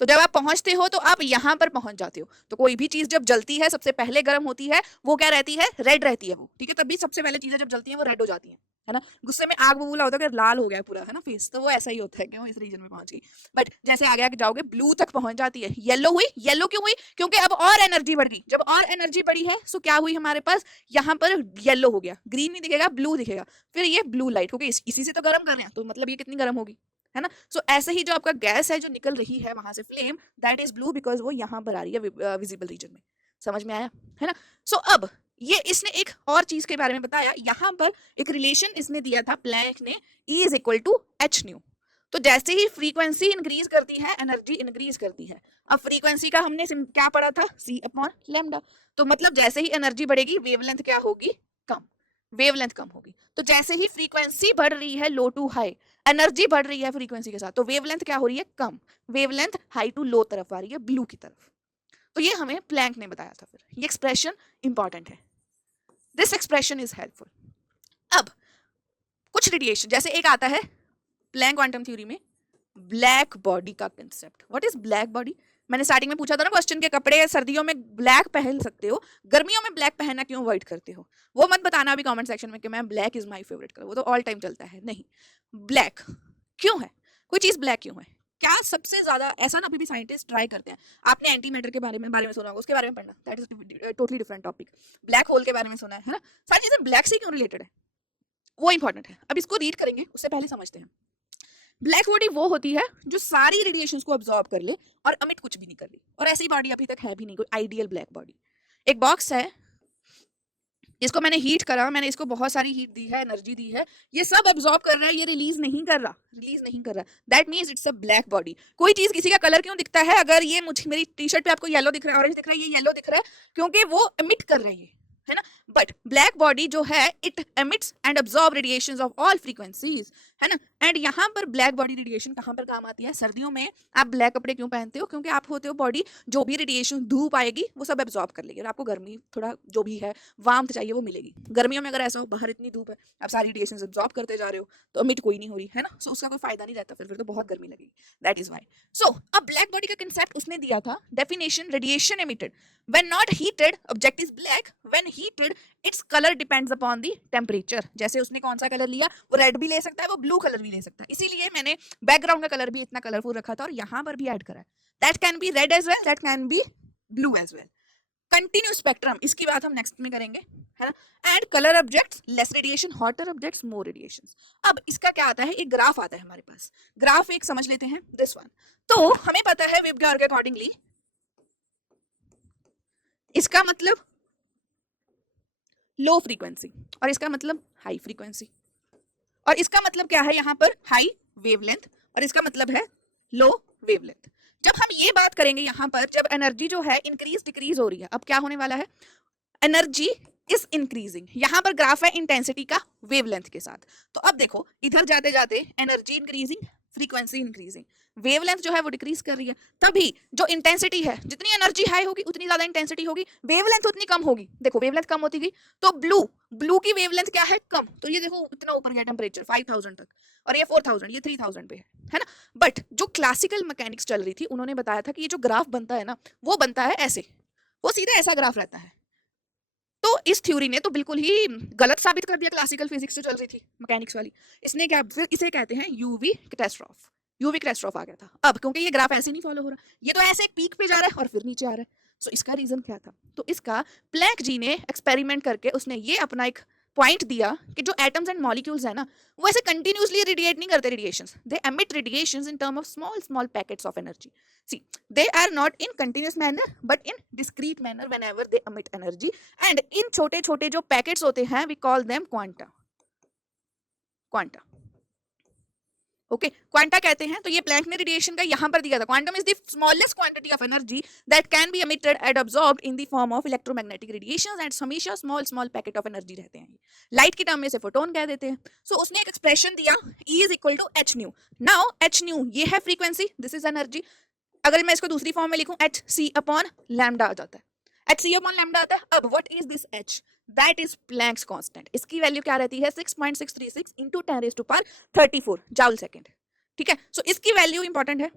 तो जब आप पहुंचते हो तो आप यहाँ पर पहुंच जाते हो. तो कोई भी चीज जब जलती है सबसे पहले गर्म होती है, वो क्या रहती है, रेड रहती है वो. ठीक है, तभी सबसे पहले चीजें जब जलती हैं वो रेड हो जाती है ना. गुस्से में आग बबूला होता है, लाल हो गया पूरा, है ना फेस, तो वो ऐसा ही होता है कि वो इस रीजन में पहुंच गई. बट जैसे आगे आगे जाओगे ब्लू तक पहुंच जाती है. येलो हुई, येलो क्यों हुई, क्योंकि अब और एनर्जी बढ़ गई. जब और एनर्जी बढ़ी है तो क्या हुई हमारे पास, यहाँ पर येलो हो गया, ग्रीन नहीं दिखेगा, ब्लू दिखेगा, फिर ये ब्लू लाइट, क्योंकि इसी से तो गर्म कर रहे हैं, तो मतलब ये कितनी गर्म होगी, है ना. सो ऐसे ही जो आपका गैस है जो निकल रही है वहां से flame, that is blue because वो यहाँ पर आ रही है विजिबल रीजन में. समझ में आया, है ना. सो अब ये इसने एक और चीज के बारे में बताया, यहाँ पर एक रिलेशन इसने दिया था प्लैंक ने, E is equal to h nu. तो जैसे ही फ्रीक्वेंसी इंक्रीज करती है, एनर्जी इंक्रीज करती है. अब फ्रीक्वेंसी का हमने क्या पढ़ा था, C अपॉन लैम्डा. तो मतलब जैसे ही एनर्जी बढ़ेगी, वेवलेंथ क्या होगी, कम, वेवलेंथ कम होगी. तो जैसे ही फ्रीक्वेंसी बढ़ रही है लो टू हाई, एनर्जी बढ़ रही है फ्रीक्वेंसी के साथ, तो वेवलेंथ क्या हो रही है, कम, वेवलेंथ हाई टू लो तरफ आ रही है, ब्लू की तरफ. तो ये हमें प्लैंक ने बताया था. फिर ये एक्सप्रेशन इंपॉर्टेंट है, दिस एक्सप्रेशन इज हेल्पफुल. अब कुछ रेडिएशन, जैसे एक आता है प्लैंक क्वांटम थ्योरी में ब्लैक बॉडी का concept. What is black body, मैंने स्टार्टिंग में पूछा था ना क्वेश्चन के, कपड़े सर्दियों में ब्लैक पहन सकते हो, गर्मियों में ब्लैक पहनना क्यों अवॉइड करते हो? वो मत बताना अभी कमेंट सेक्शन में कि ma'am black is my favourite colour, वो तो ऑल टाइम चलता है। नहीं, ब्लैक क्यों है, कोई चीज ब्लैक क्यों है? क्या सबसे ज्यादा ऐसा ना, अभी भी साइंटिस्ट ट्राई करते हैं। आपने एंटी मैटर के बारे में सुना होगा, उसके बारे में पढ़ना, that is totally different topic. Black hole के बारे में सुना है ना? सारी चीजें ब्लैक से क्यों रिलेटेड है, वो इंपॉर्टेंट है। अब इसको रीड करेंगे उससे पहले समझते हैं। ब्लैक बॉडी वो होती है जो सारी रेडिएशंस को अब्सॉर्ब कर ले और अमिट कुछ भी नहीं कर रही, और ऐसी बॉडी अभी तक है भी नहीं कोई आइडियल ब्लैक बॉडी। एक बॉक्स है, इसको मैंने हीट करा, मैंने इसको बहुत सारी हीट दी है, एनर्जी दी है, ये सब अब्सॉर्ब कर रहा है, ये रिलीज नहीं कर रहा। That means it's a black body. कोई चीज किसी का कलर क्यों दिखता है? अगर ये मुझे मेरी टी शर्ट पे आपको येलो दिख रहा है, ऑरेंज दिख रहा है, ये येलो दिख रहा है क्योंकि वो एमिट कर रही है ना? बट ब्लैक बॉडी जो है it emits and absorb radiations of all frequencies, है ना? एंड यहाँ पर ब्लैक बॉडी रेडिएशन कहाँ पर काम आती है? सर्दियों में आप ब्लैक कपड़े क्यों पहनते हो? क्योंकि आप होते हो बॉडी, जो भी रेडिएशन धूप आएगी वो सब अब्सॉर्ब कर लेगी, और आपको गर्मी थोड़ा जो भी है वार्मथ चाहिए वो मिलेगी। गर्मियों में अगर ऐसा हो बाहर इतनी धूप है, आप सारी रेडिएशन अब्सॉर्ब करते जा रहे हो तो अमिट कोई नहीं हो रही है ना, सो उसका कोई फायदा नहीं रहता, फिर तो बहुत गर्मी लगेगी। That is why. सो अब ब्लैक बॉडी का कंसेप्ट उसने दिया था, definition, radiation emitted when not heated object is black, when heated its color depends upon the temperature। जैसे उसने कौन सा कलर लिया, वो रेड भी ले सकता है, वो ब्लू कलर भी ले सकता है, इसीलिए मैंने बैकग्राउंड का कलर भी इतना कलरफुल रखा था और यहाँ पर भी ऐड करा है। That can be red as well, that can be blue as well. Continue spectrum, इसकी बात हम नेक्स्ट में करेंगे, है ना? And colder objects less radiation, hotter objects more radiation. अब इसका क्या आता है, एक ग्राफ आता है हमारे पास, ग्राफ एक समझ लेते हैं, दिस वन। तो हमें पता है विबग्योर के अकॉर्डिंगली इसका मतलब लो फ्रीक्वेंसी और इसका मतलब हाई फ्रीक्वेंसी, और इसका मतलब क्या है यहाँ पर हाई वेवलेंथ, और इसका मतलब है लो वेवलेंथ। जब हम ये बात करेंगे यहाँ पर, जब एनर्जी जो है इंक्रीज डिक्रीज हो रही है, अब क्या होने वाला है, एनर्जी इज इंक्रीजिंग। यहाँ पर ग्राफ है इंटेंसिटी का वेवलेंथ के साथ। तो अब देखो इधर जाते जाते energy increasing, frequency increasing, wavelength जो है वो डिक्रीज कर रही है। तभी जो इंटेंसिटी है, जितनी एनर्जी हाई होगी उतनी ज्यादा इंटेंसिटी होगी, वेवलेंथ उतनी कम होगी। देखो वेवलेंथ कम होती गई तो ब्लू की वेवलेंथ क्या है, कम। तो ये देखो इतना ऊपर गया टेम्परेचर 5000 तक, और ये 4000, ये 3000 पे है ना? बट जो क्लासिकल मैकेनिक्स चल रही थी उन्होंने बताया था कि ये जो ग्राफ बनता है ना, वो बनता है ऐसे, वो सीधा ऐसा ग्राफ रहता है। तो इस थ्योरी ने तो बिल्कुल ही गलत साबित कर दिया क्लासिकल फिजिक्स जो चल रही थी मैकेनिक्स वाली। इसने क्या, फिर इसे कहते हैं यूवी कैटास्ट्रॉफ। यूवी कैटास्ट्रॉफ आ गया था। अब क्योंकि ये ग्राफ ऐसे नहीं फॉलो हो रहा, ये तो ऐसे एक पीक पे जा रहा है और फिर नीचे आ रहा है। सो इसका रीजन क्या था? तो इसका प्लैंक जी ने एक्सपेरिमेंट करके उसने ये अपना एक पॉइंट दिया कि जो एटम्स एंड मॉलिक्यूल्स है ना, वो ऐसे कंटिन्यूसली रेडिएट नहीं करते radiations, they emit radiations in term of small small packets of energy. See, they are not in continuous manner but in discrete manner whenever they emit energy, and इन छोटे छोटे जो packets होते हैं we call them quanta. Okay, quanta कहते हैं। तो ये Planck ने रेडिएशन का यहाँ पर दिया था, quantum is the smallest quantity of energy that can be emitted and absorbed in the form of electromagnetic radiations, and हमेशा small small packet of energy रहते हैं। लाइट की टर्म में से फोटोन कह देते हैं। सो उसने एक एक्सप्रेशन दिया, E is equal to h nu. Now h nu ये है फ्रीक्वेंसी, दिस इज एनर्जी। अगर मैं इसको दूसरी फॉर्म में लिखूं, एच सी अपॉन लैम्डा आ जाता है, एच सी अपॉन लैम्डा आता है। अब what is this H? That is Planck's constant. इसकी वैल्यू क्या रहती है? 6.636 इंटू 10⁻⁴ जाउल सेकेंड। ठीक है, सो इसकी वैल्यू इंपॉर्टेंट है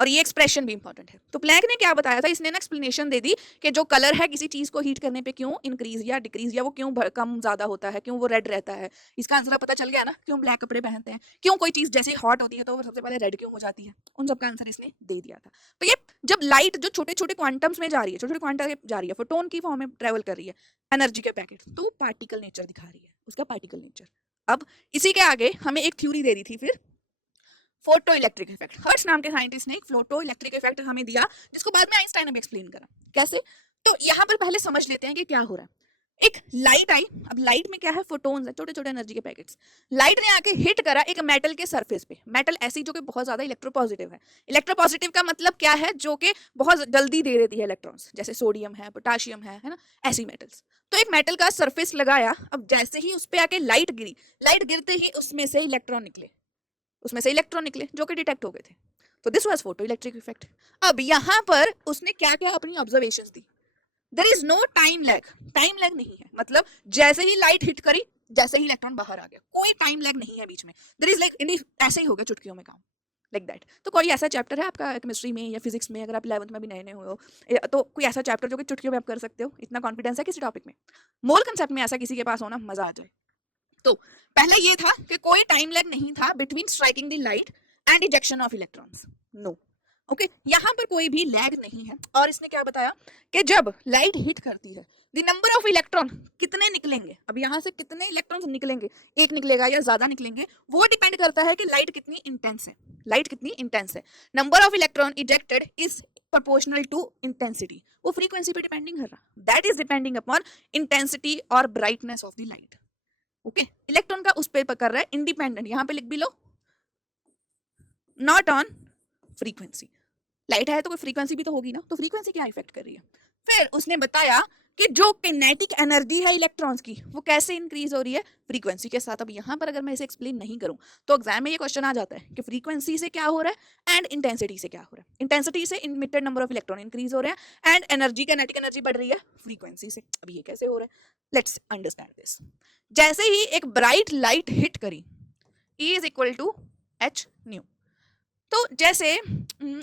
और ये एक्सप्रेशन भी इंपॉर्टेंट है। तो प्लैंक ने क्या बताया था, इसने ना एक्सप्लेनेशन दे दी कि जो कलर है किसी चीज को हीट करने पे क्यों इंक्रीज या डिक्रीज, या वो क्यों कम ज्यादा होता है, क्यों वो रेड रहता है। इसका आंसर पता चल गया ना, क्यों ब्लैक कपड़े पहनते हैं, क्यों कोई चीज जैसे हॉट होती है तो वो सबसे पहले रेड क्यों हो जाती है, उन सबका आंसर इसने दे दिया था। तो ये जब लाइट जो छोटे छोटे क्वांटम्स में जा रही है, छोटे छोटे क्वांटम जा रही है, फोटोन की फॉर्म में ट्रेवल कर रही है एनर्जी के पैकेट, तो पार्टिकल नेचर दिखा रही है, उसका पार्टिकल नेचर। अब इसी के आगे हमें एक थ्योरी दे दी थी फिर, फोटो इलेक्ट्रिक इफेक्ट। हर्ट्ज नाम के साइंटिस्ट ने एक फोटो इलेक्ट्रिक इफेक्ट हमें दिया, जिसको बाद में आइंस्टाइन ने भी एक्सप्लेन करा कैसे। तो यहाँ पर पहले समझ लेते हैं कि क्या हो रहा है। एक लाइट आई, अब लाइट में क्या है, फोटोन्स है, छोटे छोटे एनर्जी के पैकेट्स। लाइट ने आके हिट करा एक मेटल के सरफेस पे, मेटल ऐसी जो कि बहुत ज्यादा इलेक्ट्रोपॉजिटिव है। इलेक्ट्रोपॉजिटिव का मतलब क्या है? जो कि बहुत जल्दी दे देती है इलेक्ट्रॉन्स, जैसे सोडियम है, पोटाशियम है ना, ऐसी मेटल्स। तो एक मेटल का सरफेस लगाया, अब जैसे ही उस पर आके लाइट गिरी, लाइट गिरते ही उसमें से इलेक्ट्रॉन निकले जो कि डिटेक्ट हो गए थे। तो this was photo electric effect. अब यहाँ पर उसने क्या क्या अपनी ऑब्जर्वेशंस दी। There is no time lag नहीं है, मतलब जैसे ही लाइट हिट करी, जैसे ही इलेक्ट्रॉन बाहर आ गया, कोई टाइम लैग नहीं है बीच में। देयर इज लाइक ऐसे ही हो गया चुटकियों में काम। Like that. तो कोई ऐसा चैप्टर है आपका केमिस्ट्री में या फिजिक्स में, अगर आप 11th में भी नए हुए हो, तो कोई ऐसा चैप्टर जो कि चुटकियों में आप कर सकते हो, इतना कॉन्फिडेंस है किसी टॉपिक में, मोल कंसेप्ट में ऐसा किसी के पास होना, मजा आ जाए। तो पहले ये था कि कोई टाइम लैग नहीं था between striking the light and ejection of electrons, no. Okay, यहाँ पर कोई भी लैग नहीं है। और इसने क्या बताया कि जब लाइट हिट करती है, द नंबर ऑफ इलेक्ट्रॉन कितने निकलेंगे, अब यहाँ से कितने इलेक्ट्रॉन्स निकलेंगे, एक निकलेगा या ज्यादा निकलेंगे, वो डिपेंड करता है कि लाइट कितनी इंटेंस है। लाइट कितनी इंटेंस है, number of electron ejected is proportional to intensity, वो फ्रीक्वेंसी पे डिपेंडिंग कर रहा, that is depending upon intensity और brightness of the light. Okay, electron का उस पे कर रहा है इंडिपेंडेंट, यहां पे लिख भी लो, नॉट ऑन फ्रीक्वेंसी। लाइट है तो कोई फ्रीक्वेंसी भी तो होगी ना, तो फ्रीक्वेंसी क्या इफेक्ट कर रही है। फिर उसने बताया कि जो किनेटिक एनर्जी है इलेक्ट्रॉन्स की, वो कैसे इंक्रीज हो रही है, फ्रीक्वेंसी के साथ। अब यहाँ पर अगर मैं इसे एक्सप्लेन नहीं करूं तो एग्जाम में ये क्वेश्चन आ जाता है कि फ्रीक्वेंसी से क्या हो रहा है एंड इंटेंसिटी से क्या हो रहा है। इंटेंसिटी से emitted number of electron increase हो रहे हैं एंड एनर्जी, किनेटिक एनर्जी बढ़ रही है फ्रीक्वेंसी से। अब ये कैसे हो रहा है, लेट्स अंडरस्टैंड दिस। जैसे ही एक ब्राइट लाइट हिट करी, E is equal to h nu. तो जैसे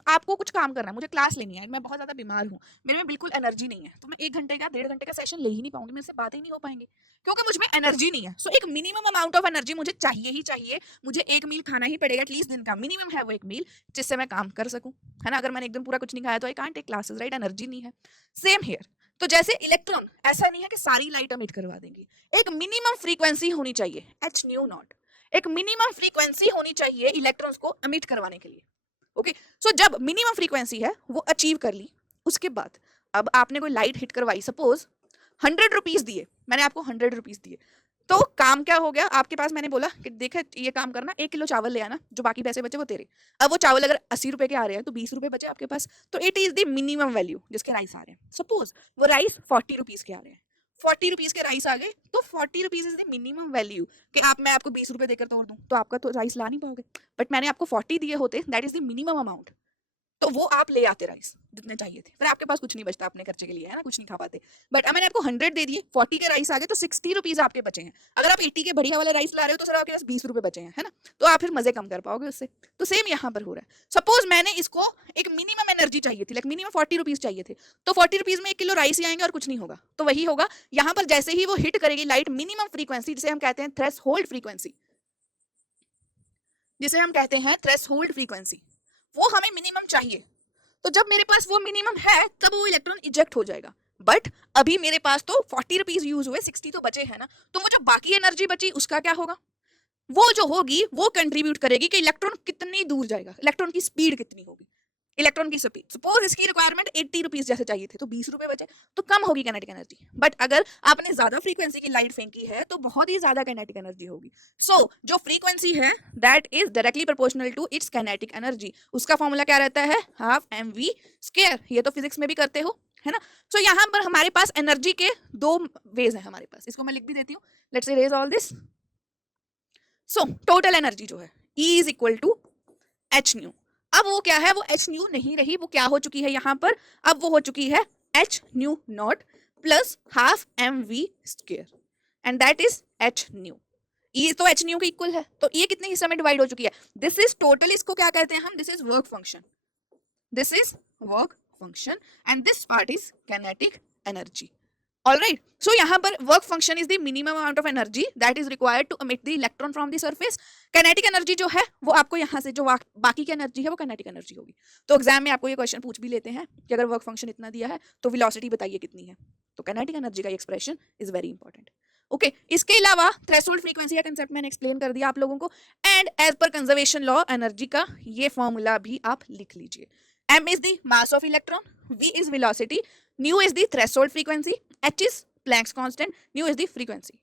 आपको कुछ काम करना है, मुझे क्लास लेनी है, मैं बहुत ज्यादा बीमार हूँ, मेरे में बिल्कुल एनर्जी नहीं है, तो मैं 1 घंटे का 1.5 घंटे का सेशन ले ही नहीं पाऊंगी, मेरे से बातें ही नहीं हो पाएंगी क्योंकि मुझ में एनर्जी नहीं है। सो एक मिनिमम अमाउंट ऑफ एनर्जी मुझे चाहिए ही चाहिए, मुझे 1 मील खाना ही पड़ेगा एटलीस्ट, दिन का मिनिमम है वो 1 मील, जिससे मैं काम कर सकूं, है ना। अगर मैंने एक दिन पूरा कुछ नहीं खाया तो I can't take classes, right, energy नहीं है। Same here. तो जैसे इलेक्ट्रॉन, ऐसा नहीं है कि सारी लाइट एमिट करवा देंगी, एक मिनिमम फ्रीक्वेंसी होनी चाहिए, एच न्यू नॉट, एक मिनिमम फ्रीक्वेंसी होनी चाहिए इलेक्ट्रॉन्स को एमिट करवाने के लिए। ओके, सो जब मिनिमम फ्रीक्वेंसी है वो अचीव कर ली, उसके बाद अब आपने कोई लाइट हिट करवाई, सपोज 100 रुपीज दिए, मैंने आपको 100 रुपीज दिए, तो काम क्या हो गया आपके पास, मैंने बोला कि देखे ये काम करना, 1 किलो चावल ले आना, जो बाकी पैसे बचे वो तेरे। अब वो चावल अगर 80 रुपए के आ रहे हैं तो 20 रुपए बचे आपके पास, तो it is the minimum value जिसके राइस आ रहे हैं। सपोज वो राइस 40 रुपीज के आ रहे हैं, 40 रुपीज के राइस आ गए, तो 40 rupees is the minimum value कि मैं आपको 20 रुपए देकर तोड़ दूं तो आपका तो राइस ला नहीं पाओगे, बट मैंने आपको 40 दिए होते, that is the minimum amount, तो वो आप ले आते राइस जितने चाहिए थे, फिर आपके पास कुछ नहीं बचता अपने खर्चे के लिए, है ना, कुछ नहीं खा पाते। बट मैंने आपको 100 दे दिए, 40 के राइस आ गए, तो 60 रुपीज आपके बचे हैं। अगर आप 80 के बढ़िया वाला राइस ला रहे हो तो सर आपके पास 20 रुपए बचे हैं, है ना, तो आप फिर मजे कम कर पाओगे उससे। तो सेम यहाँ पर हो रहा है। सपोज मैंने इसको एक मिनिमम एनर्जी चाहिए थी, लाइक मिनिमम 40 रुपीज चाहिए थे, तो 40 रुपीज में 1 किलो राइस ही आएंगे और कुछ नहीं होगा। तो वही होगा यहाँ पर, जैसे ही वो हिट करेगी लाइट मिनिमम फ्रीक्वेंसी, जिसे हम कहते हैं थ्रेशोल्ड फ्रीक्वेंसी, जिसे हम कहते हैं थ्रेशोल्ड फ्रीक्वेंसी, वो हमें मिनिमम चाहिए। तो जब मेरे पास वो मिनिमम है तब वो इलेक्ट्रॉन इजेक्ट हो जाएगा, बट अभी मेरे पास तो 40 रुपीज यूज हुए, 60 तो बचे हैं ना, तो वो जो बाकी एनर्जी बची उसका क्या होगा, वो जो होगी वो कंट्रीब्यूट करेगी कि इलेक्ट्रॉन कितनी दूर जाएगा, इलेक्ट्रॉन की स्पीड कितनी होगी, इलेक्ट्रॉन की स्पीड। सपोज इसकी रिक्वायरमेंट 80 रुपीज जैसे चाहिए थे, तो 20 रुपए बचे, तो कम होगी काइनेटिक एनर्जी। बट अगर आपने ज्यादा फ्रीक्वेंसी की लाइट फेंकी है तो बहुत ही ज्यादा काइनेटिक एनर्जी होगी। सो जो फ्रीक्वेंसी है that is directly proportional to its kinetic energy. उसका फॉर्मूला क्या रहता है, हाफ mv स्क्वायर, ये तो फिजिक्स में भी करते हो, है ना। सो यहाँ पर हमारे पास एनर्जी के 2 वेज है हमारे पास, इसको मैं लिख भी देती हूँ, let's erase all this. So total energy जो है E is equal to h nu. अब वो क्या है, वो एच न्यू नहीं रही, वो क्या हो चुकी है यहाँ पर, अब वो हो चुकी है H new not plus half mv square, and that is H nu. ये तो एच न्यू के इक्वल है, तो ये कितने हिस्से में डिवाइड हो चुकी है, दिस इज टोटल, इसको क्या कहते हैं हम, this is work function, this is work function and this part is kinetic energy. Alright, so यहाँ पर work function is the minimum amount of energy that is required to emit the electron from the surface. Kinetic energy जो है वो आपको यहाँ से जो बाकी की एनर्जी है वो kinetic energy होगी। तो एग्जाम में आपको ये क्वेश्चन पूछ भी लेते हैं कि अगर वर्क फंक्शन इतना दिया है तो वेलोसिटी बताइए कितनी है, तो kinetic energy का expression is very important. Okay, इसके अलावा थ्रेशोल्ड फ्रीक्वेंसी का कंसेप्ट मैंने एक्सप्लेन कर दिया आप लोगों को, and as per conservation law energy का ये फॉर्मूला भी आप लिख लीजिए। m is the mass of electron, v is velocity, nu is the threshold frequency, h is Planck's constant, nu is the frequency.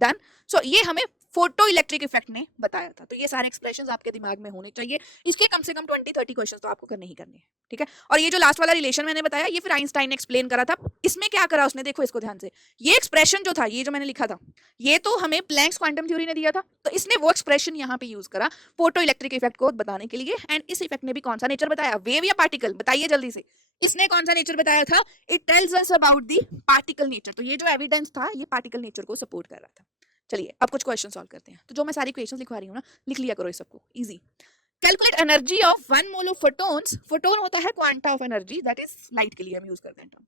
Done. So ये हमें photo electric effect ने बताया था, तो ये सारे एक्सप्रेशंस आपके दिमाग में होने चाहिए। इसके कम से कम 20-30 क्वेश्चंस तो आपको करने ही करने हैं, ठीक है। और ये जो लास्ट वाला रिलेशन मैंने बताया, ये फिर आइंस्टाइन ने एक्सप्लेन करा था। इसमें क्या करा उसने, देखो इसको ध्यान से, ये एक्सप्रेशन जो था, ये जो मैंने लिखा था, ये तो हमें प्लैंक्स क्वांटम थ्योरी ने दिया था, तो इसने वो एक्सप्रेशन यहाँ पे यूज करा फोटो इलेक्ट्रिक इफेक्ट को बताने के लिए। एंड इस इफेक्ट ने भी कौन सा नेचर बताया, वेव या पार्टिकल, बताइए जल्दी से, इसने कौन सा नेचर बताया था, it tells us about the particle nature. तो ये जो एविडेंस था ये पार्टिकल नेचर को सपोर्ट कर रहा था। चलिए अब कुछ क्वेश्चन सॉल्व करते हैं। तो जो मैं सारी क्वेश्चंस लिखवा रही हूँ ना, लिख लिया करो इस सबको, easy. Calculate energy of 1 mole of photons, photon होता है quanta of energy, that is light के लिए हम यूज करते हैं term.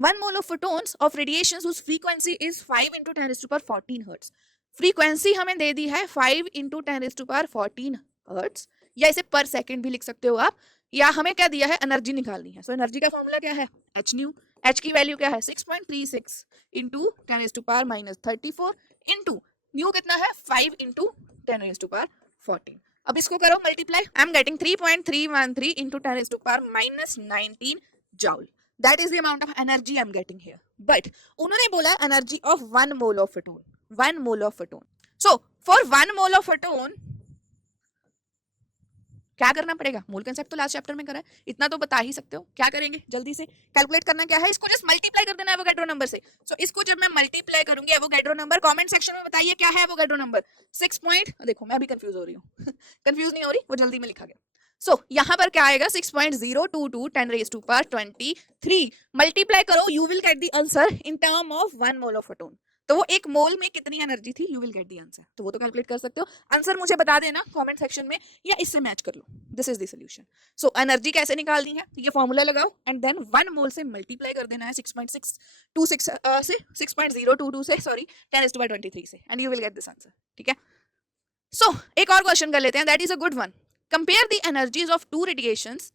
1 mole of photons of radiation whose frequency is 5 into 10 raised to power 14 hertz. Frequency हमें दे दी है 5 into 10 raised to power 14 hertz, या इसे पर सेकंड भी लिख सकते हो आप, या हमें क्या दिया है, एनर्जी निकालनी है। सो एनर्जी का फॉर्मूला क्या है, एच न्यू। एच की वैल्यू क्या है 6.36 into 10 raised to power -34 into new कितना है 5 into 10 raised to power 14। अब इसको करो multiply, I am getting 3.313 into 10 raised to power -19 joule, that is the amount of energy I'm getting here, but उन्होंने बोला energy of 1 mole of photon, 1 mole of photon। so for 1 mole of photon क्या करना पड़ेगा, मोल concept तो last chapter में करा है, इतना तो बता ही सकते हो। क्या करेंगे, जल्दी से कैलकुलेट करना क्या है, इसको जस्ट मल्टीप्लाई कर देना है एवोगैड्रो नंबर से। सो इसको जब मैं मल्टीप्लाई करूंगी एवोगैड्रो नंबर, कमेंट सेक्शन में बताइए क्या है एवोगैड्रो नंबर। 6 पॉइंट, देखो मैं अभी कंफ्यूज हो रही हूँ कंफ्यूज नहीं हो रही, वो जल्दी में लिखा गया। सो यहाँ पर क्या आएगा 6.022 10 raised to power 23 मल्टीप्लाई करो, you will get the answer in term of 1 mole of photon. तो वो एक मोल में कितनी एनर्जी थी, you will get the answer. तो वो तो कैलकुलेट कर सकते हो, आंसर मुझे बता देना कमेंट सेक्शन में या इससे मैच कर लो। This is the solution. So energy कैसे निकालनी है, ये फॉर्मूला लगाओ एंड देन 1 मोल से मल्टीप्लाई कर देना है 6.626 से 6.022 से सॉरी 10 raised to power 23 से, and you will get this answer. ठीक है, सो एक और क्वेश्चन कर लेते हैं, that is a good one. Compare the energies of two radiations,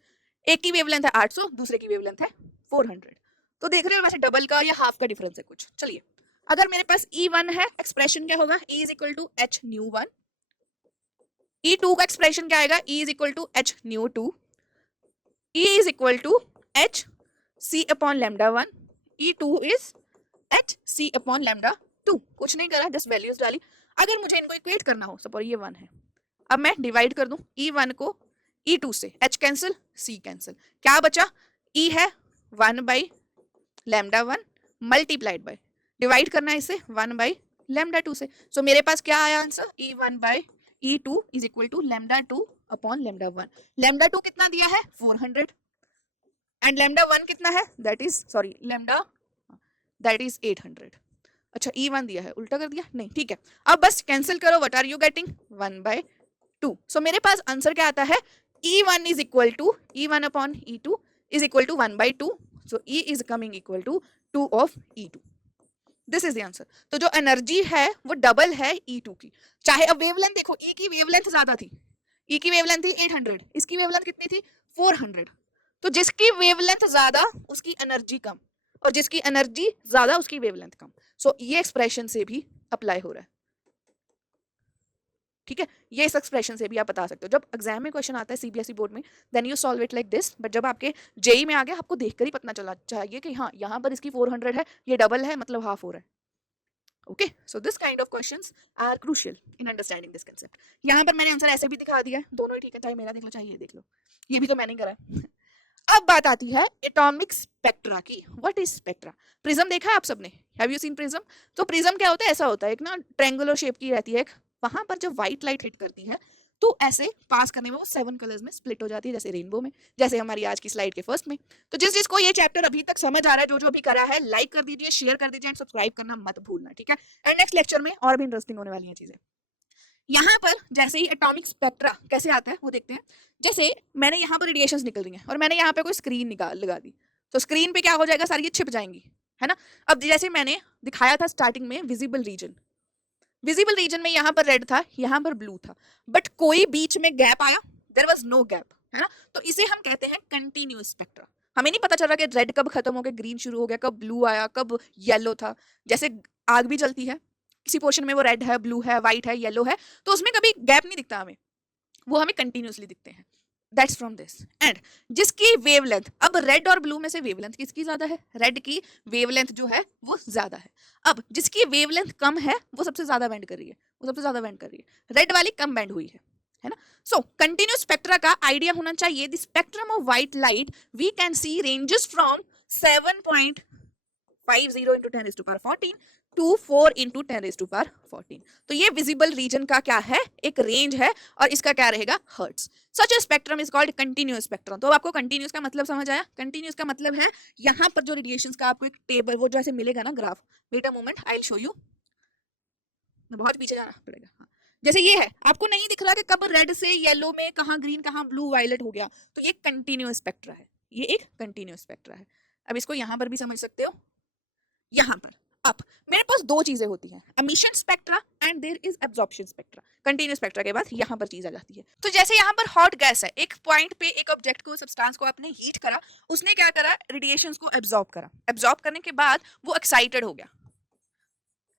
एक की वेवलेंथ है 800, दूसरे की वेवलेंथ है 400। तो देख रहे हो वैसे डबल का या हाफ का डिफरेंस है कुछ। चलिए, अगर मेरे पास E1 है, एक्सप्रेशन क्या होगा, E is equal to h nu 1। E2 का एक्सप्रेशन क्या आएगा, E is equal to h nu 2। E is equal to h c upon lambda 1। E2 is h c upon lambda 2। कुछ नहीं करा, जस्ट वैल्यूज डाली। अगर मुझे इनको इक्वेट करना हो, सपोज ये 1 है, अब मैं डिवाइड कर दूं E1 को E2 से, H कैंसिल C कैंसिल, क्या बचा, E है 1 by lambda 1 multiplied by, divide करना है इसे 1 बाई लैम्डा 2 से। सो मेरे पास क्या आया answer, E1 by E2 is equal to lambda 2 upon lambda 1। Lambda 2 कितना दिया है 400 एंड लैम्डा 1 कितना है, that is sorry lambda that is 800। अच्छा E1 दिया है, उल्टा कर दिया, नहीं ठीक है। अब बस कैंसिल करो, what are you getting 1 by 2। So मेरे पास आंसर क्या आता है, E1 is equal to E1 upon E2 is equal to 1 by 2। So E is coming equal to 2 of E2। This is the answer. तो जो energy है वो double है E2 की। चाहे अब वेवलेंथ देखो, E की वेवलेंथ ज्यादा थी, E की वेवलेंथ थी 800, इसकी वेवलेंथ कितनी थी 400। तो जिसकी वेवलेंथ ज्यादा उसकी एनर्जी कम, और जिसकी एनर्जी ज्यादा उसकी वेवलेंथ कम। सो ये एक्सप्रेशन से भी अप्लाई हो रहा है। ठीक है, ये इस एक्सप्रेशन से भी आप बता सकते हो। जब एग्जाम में क्वेश्चन आता है सीबीएसई बोर्ड में, then you solve it like this, but जब आपके जेई में आ गया, आपको देखकर ही पता चला चाहिए कि हाँ यहाँ पर इसकी 400 है, ये डबल है, मतलब हाफ हो रहा है। Okay, so this kind of questions are crucial in understanding this concept. यहाँ पर मैंने आंसर ऐसे भी दिखा दिया है, दोनों ही ठीक है, चाहे मेरा देख लो चाहे ये देख लो, ये भी तो मैंने करा है। अब बात आती है एटॉमिक स्पेक्ट्रा की। What is spectra? प्रिज्म देखा है आप सबने, हैव यू सीन प्रिज्म? तो प्रिज्म क्या होता है, ऐसा होता है, एक ना ट्रायंगुलर शेप की रहती है, वहां पर जब व्हाइट लाइट हिट करती है तो ऐसे पास करने में वो 7 कलर्स में स्प्लिट हो जाती है, जैसे रेनबो में, जैसे हमारी आज की स्लाइड के फर्स्ट में। तो जिस जिसको ये चैप्टर अभी तक समझ आ रहा है, जो जो भी करा है, लाइक कर दीजिए, शेयर कर दीजिए एंड सब्सक्राइब करना मत भूलना। ठीक है, एंड नेक्स्ट लेक्चर में और भी इंटरेस्टिंग होने वाली है चीजें। यहाँ पर जैसे ही एटॉमिक स्पेक्ट्रा कैसे आता है वो देखते हैं। जैसे मैंने यहाँ पर रेडिएशंस निकल रही हैं और मैंने यहाँ पे कोई स्क्रीन निकाल लगा दी, तो स्क्रीन पे क्या हो जाएगा, सारी ये छिप जाएंगी, है ना। अब जैसे मैंने दिखाया था स्टार्टिंग में विजिबल रीजन, विजिबल रीजन में यहाँ पर रेड था, यहाँ पर ब्लू था, बट कोई बीच में गैप आया, देयर वाज नो गैप, है ना। तो इसे हम कहते हैं कंटिन्यूअस स्पेक्ट्रा। हमें नहीं पता चल रहा कि रेड कब खत्म हो गया, ग्रीन शुरू हो गया, कब ब्लू आया, कब येलो था। जैसे आग भी जलती है, किसी पोर्शन में वो रेड है, ब्लू है, व्हाइट है, येलो है, तो उसमें कभी गैप नहीं दिखता हमें, वो हमें कंटिन्यूअसली दिखते हैं। That's from this. एंड जिसकी वेवलेंथ, अब रेड और ब्लू में से वेवलेंथ किसकी ज्यादा है, रेड की वेवलेंथ जो है वो ज्यादा है। अब जिसकी वेवलेंथ कम है वो सबसे ज्यादा बेंड कर रही है, वो सबसे ज्यादा बेंड कर रही है, रेड वाली कम बेंड हुई है ना। सो कंटिन्यूअस स्पेक्ट्रा का आइडिया होना चाहिए, the spectrum of white light we can see ranges from 7.50 into 10 raised to power 14 to 4 into 10 raised to power 14। तो ये विजिबल रीजन का क्या है, एक रेंज है, और इसका क्या रहेगा, hertz. Such A spectrum is called continuous spectrum. तो आपको कंटिन्यूअस का मतलब समझ आया? कंटिन्यूअस का मतलब है यहाँ पर जो रेडिएशंस का आपको एक टेबल, वो जो ऐसे मिलेगा ना graph, wait a moment I will show you, बहुत पीछे जाना पड़ेगा, हाँ। जैसे ये है, आपको नहीं दिख रहा कि कब रेड से येलो में, कहाँ ग्रीन, कहाँ ब्लू, वायलेट हो गया, तो ये कंटिन्यूअस स्पेक्ट्रा है, ये एक कंटिन्यूअस स्पेक्ट्रा है। अब इसको यहाँ पर भी समझ सकते हो, यहाँ पर अब मेरे पास दो चीजें होती हैं, emission spectra and there is absorption spectra. Continuous spectra के बाद यहाँ पर चीज आ जाती है। तो जैसे यहाँ पर हॉट गैस है, एक पॉइंट पे एक ऑब्जेक्ट को, सब्सटेंस को आपने हीट करा, उसने क्या करा, रेडिएशंस को एब्जॉर्ब करा, एब्जॉर्ब करने के बाद वो एक्साइटेड हो गया,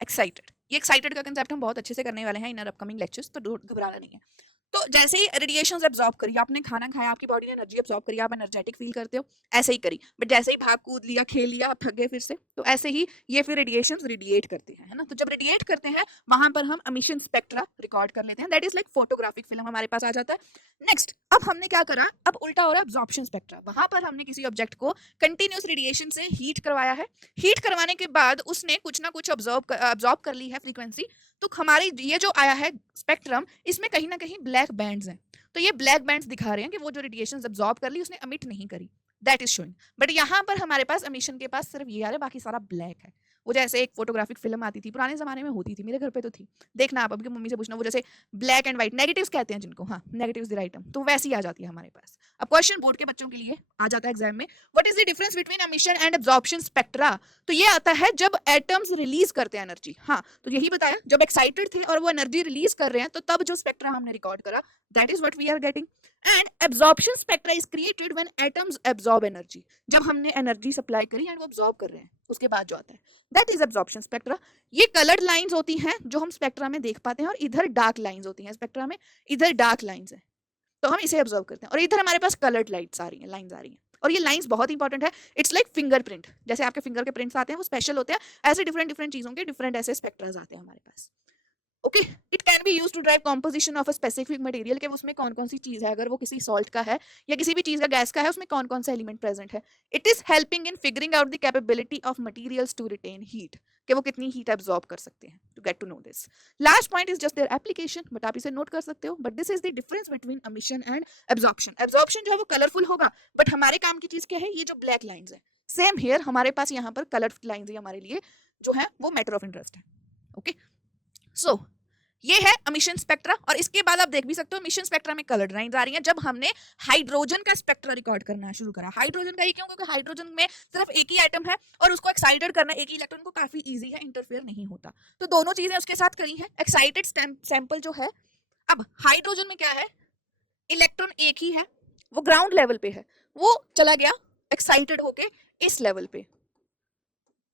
एक्साइटेड। ये एक्साइटेड का कंसेप्ट हम बहुत अच्छे से करने वाले हैं इन अपकमिंग लेक्चर्स, तो घबराना नहीं है। तो जैसे ही रेडिएशंस एब्जॉर्ब करी, आपने खाना खाया, आपकी बॉडी ने एनर्जी एब्जॉर्ब करी, आप एनर्जेटिक फील करते हो, ऐसे ही करी। बट जैसे ही भाग कूद लिया, खेल लिया, आप थक गए फिर से, तो ऐसे ही ये फिर रेडिएशंस रेडिएट करते हैं, है ना। तो जब रेडिएट करते हैं वहां पर हम एमिशन स्पेक्ट्रा रिकॉर्ड कर लेते हैं, that is like photographic film हमारे पास आ जाता है। नेक्स्ट, अब हमने क्या करा, अब उल्टा हो रहा है एब्जॉर्प्शन स्पेक्ट्रा। वहां पर हमने किसी ऑब्जेक्ट को कंटिन्यूअस रेडिएशन से हीट करवाया है, हीट करवाने के बाद उसने कुछ ना कुछ ऑब्जॉर्ब कर ली है फ्रीक्वेंसी, तो हमारी ये जो आया है स्पेक्ट्रम, इसमें कहीं ना कहीं ब्लैक बैंड्स हैं। तो ये ब्लैक बैंड्स दिखा रहे हैं कि वो जो रेडिएशन एब्जॉर्ब कर ली उसने एमिट नहीं करी, दैट इज शोइंग। बट यहाँ पर हमारे पास एमिशन के पास सिर्फ ये आ रहा है, बाकी सारा ब्लैक है। वो जैसे एक फोटोग्राफिक फिल्म आती थी पुराने जमाने में, होती थी, मेरे घर पे तो थी, देखना आप अपनी मम्मी से पूछना, वो जैसे ब्लैक एंड व्हाइट, नेगेटिव्स कहते हैं जिनको, हाँ नेगेटिव्स द राइट टर्म, तो वैसी आ जाती है हमारे पास। अब क्वेश्चन बोर्ड के बच्चों के लिए आ जाता है एग्जाम में, what is the difference between emission and absorption spectra. तो ये आता है जब एटम्स रिलीज करते हैं एनर्जी, हाँ तो यही बताया, जब एक्साइटेड थे और वो एनर्जी रिलीज कर रहे हैं, तो तब जो स्पेक्ट्रा हमने रिकॉर्ड करा, that is what we are getting. And absorption spectra is created when atoms absorb energy, जब हमने एनर्जी सप्लाई करी एंड वो एब्जॉर्ब कर रहे हैं, उसके बाद जो आता है दैट इज एब्जॉर्प्शन स्पेक्ट्रा। ये कलर्ड लाइंस होती हैं जो हम स्पेक्ट्रा में देख पाते हैं, और इधर डार्क लाइंस होती हैं स्पेक्ट्रा में, इधर डार्क लाइंस है, तो हम इसे ऑब्जर्व करते हैं, और इधर हमारे पास कलर्ड लाइट्स आ रही हैं, लाइंस आ रही हैं। और ये लाइंस बहुत इंपॉर्टेंट है, इट्स लाइक फिंगरप्रिंट, जैसे आपके फिंगर के प्रिंट्स आते हैं वो स्पेशल होते हैं, ऐसे डिफरेंट डिफरेंट चीजों के डिफरेंट ऐसे स्पेक्ट्रास आते हैं हमारे पास। Okay, it can be used to drive composition of a specific material, के उसमें कौन कौन सी चीज है, अगर वो किसी सॉल्ट का है या किसी भी चीज का गैस का है, उसमें कौन कौन सा एलिमेंट प्रेजेंट है। It is helping in figuring out the capability of materials to retain heat, कि वो कितनी हीट एब्जॉर्ब कर सकते हैं, to get to know this. Last point is just their application, but आप इसे नोट कर सकते हो, but this is the difference between emission and absorption. Absorption जो है वो कलरफुल होगा, बट हमारे काम की चीज क्या है, ये जो ब्लैक लाइंस है, सेम हियर हमारे पास यहाँ पर कलरफुल लाइंस हमारे लिए जो है वो मैटर ऑफ इंटरेस्ट है। ओके, सो ये है एमिशन स्पेक्ट्रा, और इसके बाद आप देख भी सकते हो एमिशन स्पेक्ट्रा में कलर्ड लाइंस आ रही हैं जब हमने हाइड्रोजन का स्पेक्ट्रा रिकॉर्ड करना शुरू करा। हाइड्रोजन का ये क्यों, क्योंकि हाइड्रोजन में सिर्फ एक ही एटम है और उसको एक्साइटेड करना एक ही इलेक्ट्रॉन को काफी इजी है, इंटरफेयर नहीं होता, तो दोनों चीजें उसके साथ करी हैं। एक्साइटेड सैंपल जो है, अब हाइड्रोजन में क्या है, इलेक्ट्रॉन एक ही है, वो ग्राउंड लेवल पे है, वो चला गया एक्साइटेड होके इस लेवल पे,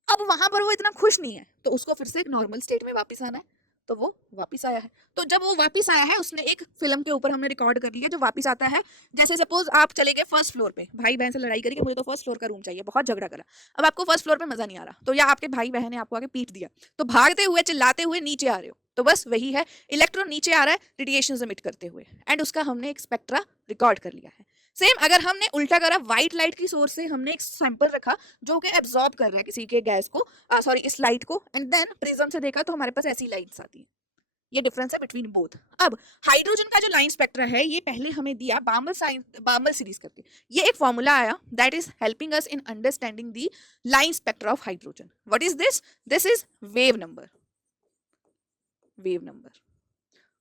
अब वहां पर वो इतना खुश नहीं है, तो उसको फिर से एक नॉर्मल स्टेट में वापस आना है, तो वो वापस आया है। तो जब वो वापस आया है, उसने एक फिल्म के ऊपर हमने रिकॉर्ड कर लिया, जो वापस आता है, जैसे सपोज आप चले गए फर्स्ट फ्लोर पे, भाई बहन से लड़ाई करी कि मुझे तो फर्स्ट फ्लोर का रूम चाहिए, बहुत झगड़ा करा, अब आपको फर्स्ट फ्लोर पे मजा नहीं आ रहा, तो या आपके भाई बहन ने आपको आगे पीट दिया, तो भागते हुए चिल्लाते हुए नीचे आ रहे हो, तो बस वही है, इलेक्ट्रॉन नीचे आ रहा है रेडिएशन एमिट करते हुए, एंड उसका हमने एक स्पेक्ट्रा रिकॉर्ड कर लिया है। सेम अगर हमने उल्टा करा, व्हाइट लाइट की सोर्स से हमने एक सैंपल रखा जो कि एब्जॉर्ब कर रहा है किसी के गैस को, सॉरी इस लाइट को, एंड देन प्रिज्म से देखा तो हमारे पास ऐसी लाइट्स आती है। ये डिफरेंस है बिटवीन बोथ। अब हाइड्रोजन का जो लाइन स्पेक्ट्रा है, ये पहले हमें दिया बार्मर सीरीज करके, ये एक फॉर्मूला आया that is helping us in understanding the line spectra of hydrogen. What is this, this is wave number, wave number.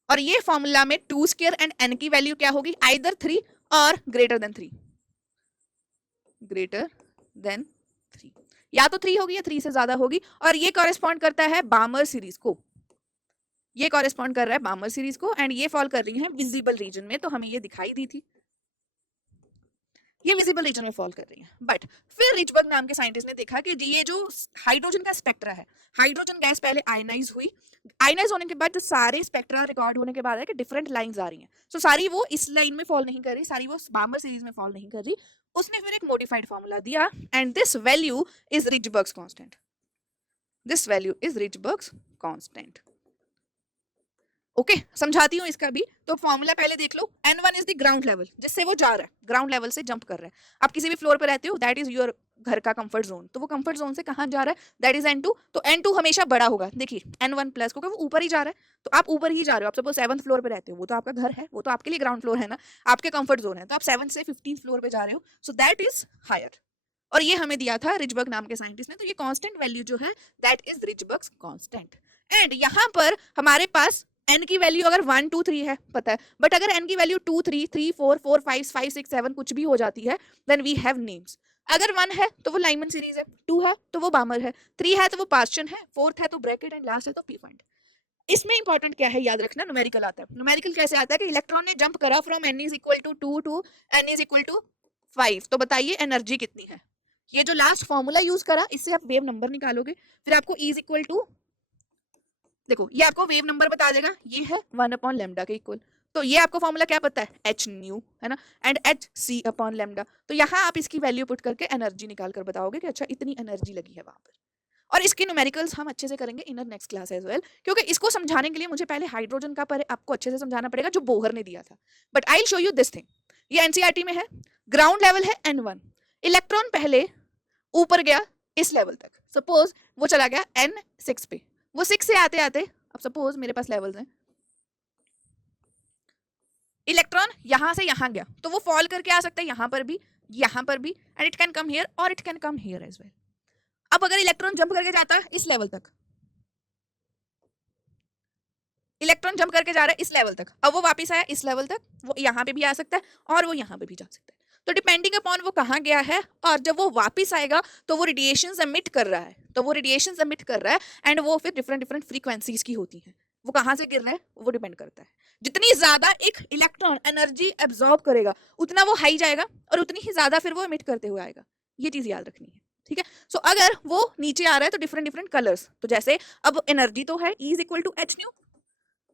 और ये फॉर्मूला में 2 स्क्वायर एंड n की वैल्यू क्या होगी, आइदर 3 और ग्रेटर देन 3, ग्रेटर देन 3, या तो 3 होगी या 3 से ज्यादा होगी, और ये कॉरेस्पॉन्ड करता है बार्मर सीरीज को, ये कॉरेस्पॉन्ड कर रहा है बार्मर सीरीज को, एंड ये फॉल कर रही है विजिबल रीजन में, तो हमें ये दिखाई दी थी, ये विजिबल रीजन में फॉल कर रही है। बट फिर रिचबर्ग नाम के साइंटिस्ट ने देखा कि ये जो हाइड्रोजन का स्पेक्ट्रा है, हाइड्रोजन गैस पहले आयनाइज हुई, आयनाइज होने के बाद जो सारे स्पेक्ट्रा रिकॉर्ड होने के बाद है कि डिफरेंट लाइंस आ रही हैं, सो सारी वो इस लाइन में फॉल नहीं कर रही, सारी वो बार्मर सीरीज में फॉल नहीं कर रही, उसने फिर एक मॉडिफाइड फॉर्मूला दिया, and this value is Rydberg's constant, this value is Rydberg's constant. Okay, समझाती हूँ इसका भी, तो फॉर्मूला पहले देख लो, n1 is the ground level, जिससे वो जा रहा है, ग्राउंड लेवल से जंप कर रहा है, आप किसी भी फ्लोर पे रहते हो, दैट इज योर घर का कंफर्ट जोन, तो वो कंफर्ट जोन से कहाँ जा रहा है, दैट इज n2, तो n2 हमेशा बड़ा होगा, देखिए n1 प्लस, क्योंकि वो ऊपर ही जा रहा है, तो आप ऊपर ही जा रहे हो, आप सपोज 7th फ्लोर पे रहते हो, वो तो आपका घर है, वो तो आपके लिए ग्राउंड फ्लोर है ना, आपके कंफर्ट जोन है, तो आप 7th से 15th फ्लोर पे जा रहे हो, सो दैट इज हायर, और ये हमें दिया था रिचबर्ग नाम के साइंटिस्ट ने, तो ये कांस्टेंट वैल्यू जो है that is Rydberg's constant. And यहाँ पर हमारे पास n की वैल्यू अगर 1 2 3 है पता है, बट अगर n की वैल्यू 2 3 3 4 4 5 5 6 7 कुछ भी हो जाती है, देन वी हैव नेम्स। अगर 1 है तो वो लाइमन सीरीज है, 2 है तो वो बामर है, 3 है तो वो पास्चन है, 4th है तो ब्रैकेट एंड लास्ट है तो पीफॉइंट। इसमें इंपॉर्टेंट क्या है याद रखना, न्यूमेरिकल आता है। न्यूमेरिकल कैसे आता है कि इलेक्ट्रॉन ने जंप करा from n is equal to 2 to n is equal to 5, तो बताइए एनर्जी कितनी है। ये जो लास्ट फॉर्मूला यूज करा इससे आप वेव नंबर निकालोगे, फिर आपको इज इक्वल टू, देखो ये आपको वेव नंबर बता देगा, ये है 1 अपॉन लेमडा के इक्वल। तो ये आपको फॉर्मूला क्या पता है, एच न्यू है ना, and h c upon lambda. तो यहाँ आप इसकी वैल्यू पुट करके एनर्जी निकाल कर बताओगे कि अच्छा इतनी एनर्जी लगी है वहां पर। और इसके न्यूमेरिकल्स हम अच्छे से करेंगे in next class as well, क्योंकि इसको समझाने के लिए मुझे पहले हाइड्रोजन का पर आपको अच्छे से समझाना पड़ेगा जो बोहर ने दिया था। But I will show you this thing, ये एनसीईआरटी में है, ग्राउंड लेवल है n1, इलेक्ट्रॉन पहले ऊपर गया इस लेवल तक, सपोज वो चला गया n6 पे, वो 6 से आते आते, अब सपोज मेरे पास लेवल्स हैं, इलेक्ट्रॉन यहां से यहां गया तो वो फॉल करके आ सकता है यहाँ पर भी, and it can come here और it can come here as well. अब अगर इलेक्ट्रॉन जंप करके जाता है इस लेवल तक, इलेक्ट्रॉन जंप करके जा रहा है इस लेवल तक, अब वो वापस आया इस लेवल तक, वो यहाँ पे भी आ सकता है और वो यहाँ पे भी जा सकता है। तो डिपेंडिंग अपॉन वो कहाँ गया है, और जब वो वापस आएगा तो वो रेडिएशंस एमिट कर रहा है, एंड वो फिर डिफरेंट फ्रीक्वेंसीज की होती हैं, वो कहाँ से गिर रहा है वो डिपेंड करता है। जितनी ज्यादा एक इलेक्ट्रॉन एनर्जी एब्जॉर्ब करेगा उतना वो हाई जाएगा, और उतनी ही ज्यादा फिर वो एमिट करते हुए आएगा। ये चीज याद रखनी है, ठीक है। सो अगर वो नीचे आ रहा है तो डिफरेंट कलर्स, तो जैसे अब एनर्जी तो है E is equal to h nu,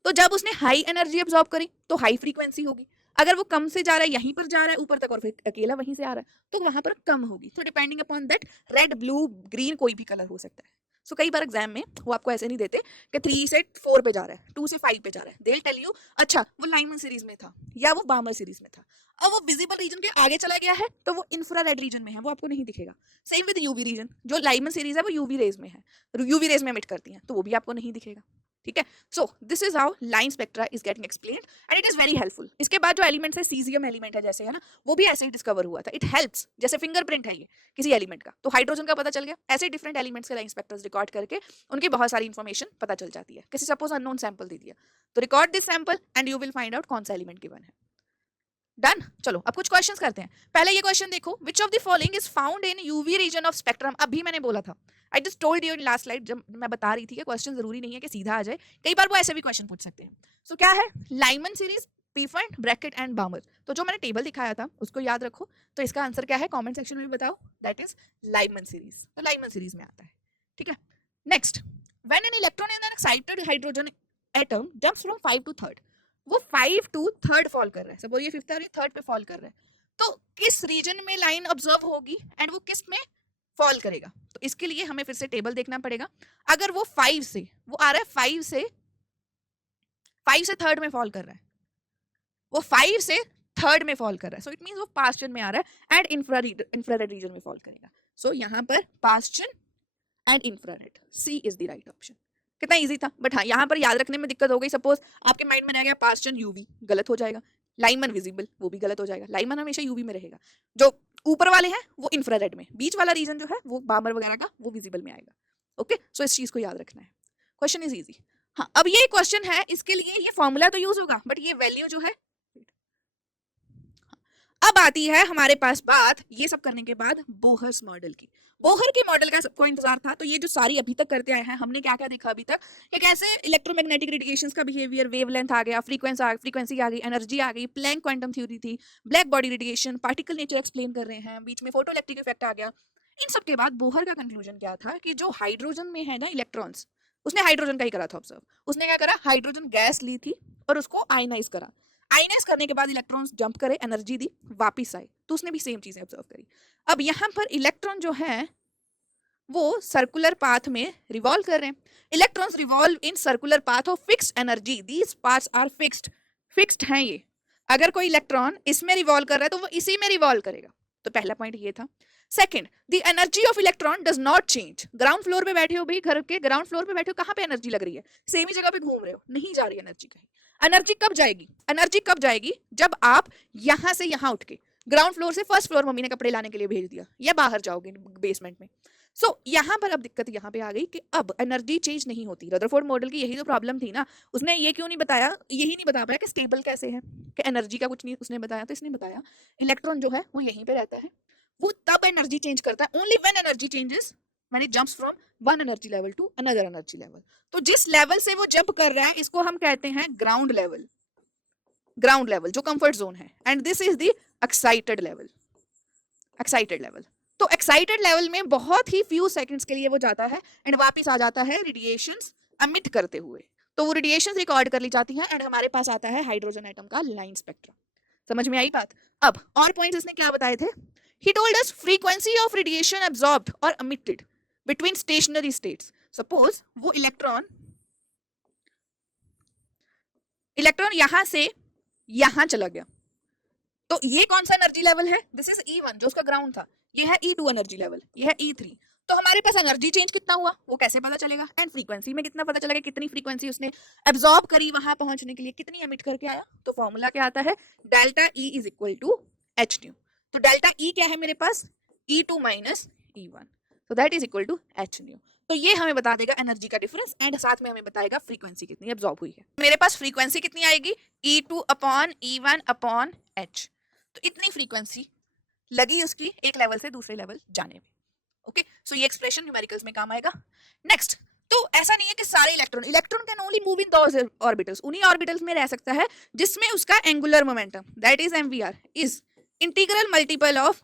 तो जब उसने हाई एनर्जी एब्जॉर्ब करी तो हाई फ्रीक्वेंसी होगी। अगर वो कम से जा रहा है, यहीं पर जा रहा है ऊपर तक और फिर अकेला वहीं से आ रहा है, तो वहां पर कम होगी। तो depending upon that red blue green कोई भी कलर हो सकता है। सो कई बार एग्जाम में वो आपको ऐसे नहीं देते कि 3 से 4 पे जा रहा है, 2 से 5 पे जा रहा है, दे विल टेल यू अच्छा वो लाइमन सीरीज में था या वो बामर सीरीज में था। अब वो विजिबल रीजन के आगे चला गया है तो वो इंफ्रारेड रीजन में है, वो आपको नहीं दिखेगा। सेम विद यूवी रीजन, जो लाइमन सीरीज है वो यूवी रेज में है, यूवी रेज में एमिट करती है, तो वो भी आपको नहीं दिखेगा, ठीक है। So this is how line spectra is getting explained and it is very helpful. इसके बाद जो एलिमेंट्स है, सीजियम एलिमेंट है जैसे, है ना, वो भी ऐसे ही डिस्कवर हुआ था। इट हेल्प्स, जैसे फिंगरप्रिंट है ये किसी एलिमेंट का, तो हाइड्रोजन का पता चल गया, ऐसे डिफरेंट एलिमेंट्स के लाइन स्पेक्ट्रस रिकॉर्ड करके उनकी बहुत सारी इन्फॉर्मेशन पता चल जाती है। किसी सपोज अननोन सैंपल दे दिया तो record this sample and you will find out कौन सा एलिमेंट गिवन है। डन। चलो अब कुछ क्वेश्चंस करते हैं। पहले ये क्वेश्चन देखो, which of the following is found in UV region of spectrum. अभी मैंने बोला था, I just told you in last slide, जब मैं बता रही थी कि क्वेश्चन जरूरी नहीं है कि सीधा आ जाए, कई बार वो ऐसे भी क्वेश्चन पूछ सकते हैं। सो क्या है, लाइमन सीरीज, पीफॉइंट, ब्रैकेट एंड बामर। तो जो मैंने टेबल दिखाया था उसको याद रखो, तो इसका आंसर क्या है कमेंट सेक्शन में बताओ, दैट इज लाइमन सीरीज। तो लाइमन सीरीज में आता है, ठीक है। Next, when an electron in an excited hydrogen atom jumps from 5 to 3rd, वो 5 to 3rd फॉल कर रहा है, सपोज ये 5th है और ये 3rd पे फॉल कर रहा है, तो किस रीजन में लाइन ऑब्जर्व होगी एंड वो किस में फॉल करेगा। तो इसके लिए हमें फिर से टेबल देखना पड़ेगा। अगर वो 5 से, वो आ रहा है 5 से 3rd में फॉल कर रहा है, वो 5 से 3rd में फॉल कर रहा है, सो इट मींस वो पास्चन में आ रहा है एंड इंफ्रारेड रीजन में फॉल करेगा। सो यहाँ पर Paschen and infrared, C is the right option. कितना इजी था, बट हाँ यहाँ पर याद रखने में दिक्कत हो गई। सपोज आपके माइंड में रह गया पास्चन यूवी, गलत हो जाएगा। लाइमन विजिबल, वो भी गलत हो जाएगा। लाइमन हमेशा यूवी में रहेगा, जो ऊपर वाले हैं वो इंफ्रारेड में, बीच वाला रीजन जो है वो बामर वगैरह का वो विजिबल में आएगा। ओके, सो इस चीज को याद रखना है। Question is easy. हाँ, अब ये क्वेश्चन है, इसके लिए ये फॉर्मूला तो यूज होगा, बट ये वैल्यू जो है, अब आती है हमारे पास बात ये सब करने के बाद बोहर्स मॉडल की। बोहर के मॉडल का सबको इंतजार था, तो ये जो सारी अभी तक करते आए हैं, हमने क्या क्या देखा अभी तक, कि कैसे इलेक्ट्रोमैग्नेटिक रेडिएशंस का बिहेवियर, वेवलेंथ आ गया, फ्रीक्वेंसी आ गई, एनर्जी आ गई, प्लैंक क्वांटम थ्योरी थी, black body radiation, particle nature explain कर रहे हैं, बीच में फोटो इलेक्ट्रिक इफेक्ट आ गया। इन सब के बाद बोहर का कंक्लूजन क्या था कि जो हाइड्रोजन में है ना इलेक्ट्रॉन्स, उसने हाइड्रोजन का ही करा था ऑब्जर्व। उसने क्या करा, हाइड्रोजन गैस ली थी और उसको आयनाइज करा। आयनाइज करने के बाद इलेक्ट्रॉन्स जंप करे, एनर्जी दी, वापस आए, तो उसने भी सेम चीजें ऑब्जर्व करी। अब यहाँ पर इलेक्ट्रॉन जो है वो सर्कुलर पाथ में रिवॉल्व कर रहे हैं। Electrons revolve in circular path of fixed energy, these paths are fixed हैं ये। अगर कोई इलेक्ट्रॉन इसमें रिवॉल्व कर रहा है तो वो इसी में रिवॉल्व करेगा। तो पहला पॉइंट ये था। Second, the energy of electron does not change. Ground floor पे बैठे हो भाई, घर के ग्राउंड फ्लोर पे बैठे हो, कहाँ पे एनर्जी लग रही है, सेम ही जगह पे घूम रहे हो, नहीं जा रही एनर्जी कहीं। एनर्जी कब जाएगी, एनर्जी कब जाएगी, जब आप यहां से यहां उठ के ग्राउंड फ्लोर से फर्स्ट फ्लोर मम्मी ने कपड़े लाने के लिए भेज दिया, या बाहर जाओगे बेसमेंट में, यहाँ पर अब दिक्कत यहाँ पे आ गई कि अब एनर्जी चेंज नहीं होती। रदरफोर्ड मॉडल की यही तो प्रॉब्लम थी ना, उसने ये क्यों नहीं बताया, यही नहीं बता पाया कि स्टेबल कैसे है, कि एनर्जी का कुछ नहीं उसने बताया। तो इसने बताया इलेक्ट्रॉन जो है वो यहीं पे रहता है, वो तब एनर्जी चेंज करता है only when energy changes, when it jumps from one energy level to another energy level. तो जिस लेवल से वो जंप कर रहा है इसको हम कहते हैं ग्राउंड लेवल, ग्राउंड लेवल जो कंफर्ट जोन है, and this is the excited level, excited level. तो एक्साइटेड लेवल में बहुत ही फ्यू सेकंड्स के लिए वो जाता है एंड वापस आ जाता है रेडिएशंस एमिट करते हुए। तो वो रेडिएशंस रिकॉर्ड कर ली जाती हैं एंड हमारे पास आता है हाइड्रोजन एटम का लाइन स्पेक्ट्रम। समझ में आई बात? अब और पॉइंट्स इसने क्या बताए थे? He told us frequency of radiation absorbed और emitted between stationary states. Suppose वो इलेक्ट्रॉन यहां से यहां चला गया, तो ये कौन सा एनर्जी लेवल है? दिस इज E1 जो उसका ग्राउंड था, ये है E2 एनर्जी लेवल, ये है E3। तो हमारे पास एनर्जी चेंज कितना हुआ वो कैसे पता चलेगा? एंड फ्रीक्वेंसी में कितना पता चलेगा, कितनी फ्रीक्वेंसी उसने एब्जॉर्ब करी वहां पहुंचने के लिए, कितनी एमिट करके आया। तो फॉर्मूला क्या आता है? Delta E is equal to h nu. तो डेल्टा E क्या है मेरे पास? E2 माइनस E1, तो that is equal to h nu. तो ये हमें बता देगा एनर्जी का डिफरेंस एंड साथ में हमें बताएगा फ्रीक्वेंसी कितनी एब्जॉर्ब हुई है। मेरे पास फ्रीक्वेंसी कितनी आएगी? E2 upon E1 upon H। तो इतनी फ्रीक्वेंसी लगी उसकी एक लेवल से दूसरे लेवल जाने में। ओके, सो ये एक्सप्रेशन न्यूमेरिकल्स में काम आएगा। नेक्स्ट, तो ऐसा नहीं है कि सारे electron can only move in those orbitals, उन्हीं ऑर्बिटल्स में रह सकता है जिसमें उसका angular momentum that is mvr is integral multiple of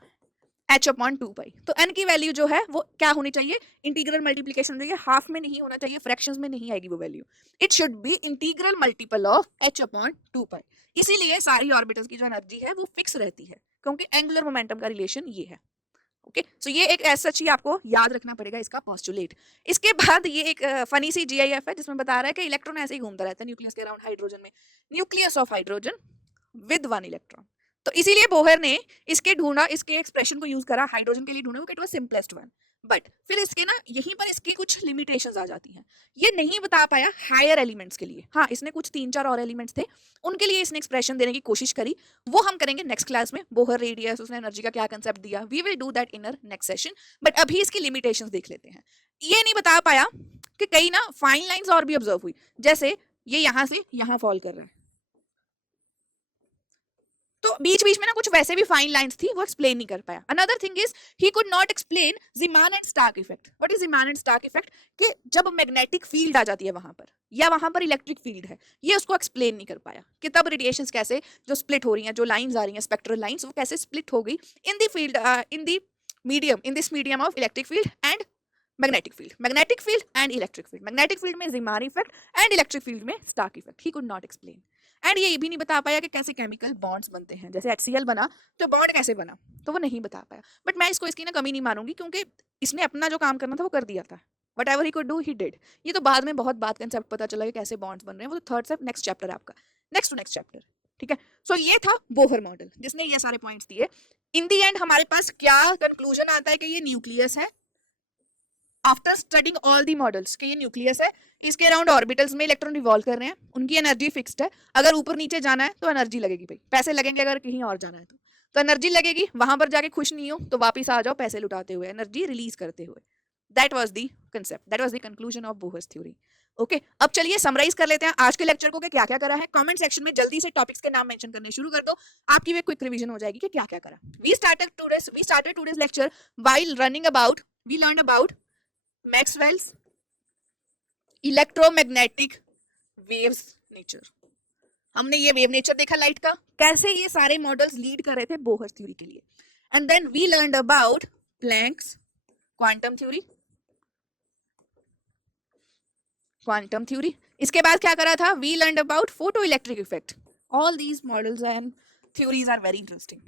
h upon 2 पाई। तो n की वैल्यू जो है वो क्या होनी चाहिए? इंटीग्रल मल्टीप्लिकेशन देखिए हाफ में नहीं होना चाहिए, फ्रैक्शंस में नहीं आएगी वो value, it should be integral multiple of h upon 2 पाई। इसीलिए सारी ऑर्बिटल्स की जो एनर्जी है वो फिक्स रहती है क्योंकि एंगुलर मोमेंटम का रिलेशन ये है। ओके, सो ये एक ऐसा चीज आपको याद रखना पड़ेगा इसका पोस्टुलेट। इसके बाद ये एक फनी सी जीआईएफ है जिसमें बता रहा है कि इलेक्ट्रॉन ऐसे ही घूमता रहता है न्यूक्लियस के अराउंड हाइड्रोजन में, nucleus of hydrogen with one electron. तो इसीलिए बोहर ने इसके एक्सप्रेशन को यूज करा हाइड्रोजन के लिए ढूंढा, it was simplest one. But फिर इसके ना यहीं पर इसकी कुछ लिमिटेशंस आ जाती हैं, ये नहीं बता पाया हायर एलिमेंट्स के लिए। हाँ, इसने कुछ 3-4 और एलिमेंट्स थे उनके लिए इसने एक्सप्रेशन देने की कोशिश करी, वो हम करेंगे नेक्स्ट क्लास में। बोहर रेडियस, उसने एनर्जी का क्या कंसेप्ट दिया, we will do that in next session. But अभी इसकी लिमिटेशंस देख लेते हैं। ये नहीं बता पाया कि कई ना फाइन लाइंस और भी ऑब्जर्व हुई, जैसे ये यहां से यहां फॉल कर रहा है, तो बीच बीच में ना कुछ वैसे भी फाइन लाइंस थी वो एक्सप्लेन नहीं कर पाया। Another thing is he could not explain Zeeman and Stark effect. What is Zeeman and Stark effect? कि जब मैग्नेटिक फील्ड आ जाती है वहां पर या वहां पर इलेक्ट्रिक फील्ड है, ये उसको एक्सप्लेन नहीं कर पाया कि तब रेडिएशंस कैसे जो स्प्लिट हो रही हैं, जो लाइंस आ रही हैं स्पेक्ट्रल लाइंस, वो कैसे स्प्लिट हो गई in the field in the medium, in this medium of electric field and magnetic field and electric field. Magnetic field में Zeeman effect and electric field में Stark effect. He could not explain. And ये भी नहीं बता पाया कि कैसे chemical bonds बनते हैं, जैसे HCl बना तो बॉन्ड कैसे बना, तो वो नहीं बता पाया। बट मैं इसको इसकी ना कमी नहीं मानूंगी क्योंकि इसने अपना जो काम करना था वो कर दिया था। What ever he could do he did. ये तो बाद में बहुत बात कंसेप्ट पता चला कि कैसे बॉन्ड्स बन रहे हैं, वो तो थर्ड स्टेप नेक्स्ट चैप्टर है आपका, नेक्स्ट टू नेक्स्ट चैप्टर। ठीक है, सो ये था बोहर मॉडल जिसने ये सारे पॉइंट्स दिए। इन दी एंड हमारे पास क्या कंक्लूजन आता है कि ये न्यूक्लियस है। After studying all the models कि ये न्यूक्लियस है, इसके अराउंड ऑर्बिटल्स में इलेक्ट्रॉन रिवॉल्व कर रहे हैं, उनकी एनर्जी फिक्स्ड है। अगर ऊपर नीचे जाना है तो एनर्जी लगेगी भाई, पैसे लगेंगे अगर कहीं और जाना है तो एनर्जी लगेगी। वहां पर जाके खुश नहीं हो तो वापस आ जाओ पैसे लुटाते हुए, एनर्जी रिलीज करते हुए। That was the concept, that was the conclusion of Bohr's theory. Okay, अब चलिए समराइज कर लेते हैं आज के लेक्चर को कि क्या क्या करा है। कमेंट सेक्शन में जल्दी से टॉपिक्स के नाम मेंशन करने शुरू कर दो, आपकी भी क्विक रिवीजन हो जाएगी कि क्या क्या करा। We started today's lecture while running about, we learn about Maxwell's electromagnetic waves nature. हमने ये वेव नेचर देखा लाइट का, कैसे ये सारे मॉडल्स लीड कर रहे थे बोहर थ्योरी के लिए। And then we learned about Planck's quantum theory. इसके बाद क्या करा था? We learned about photo electric effect. All these models and theories are very interesting.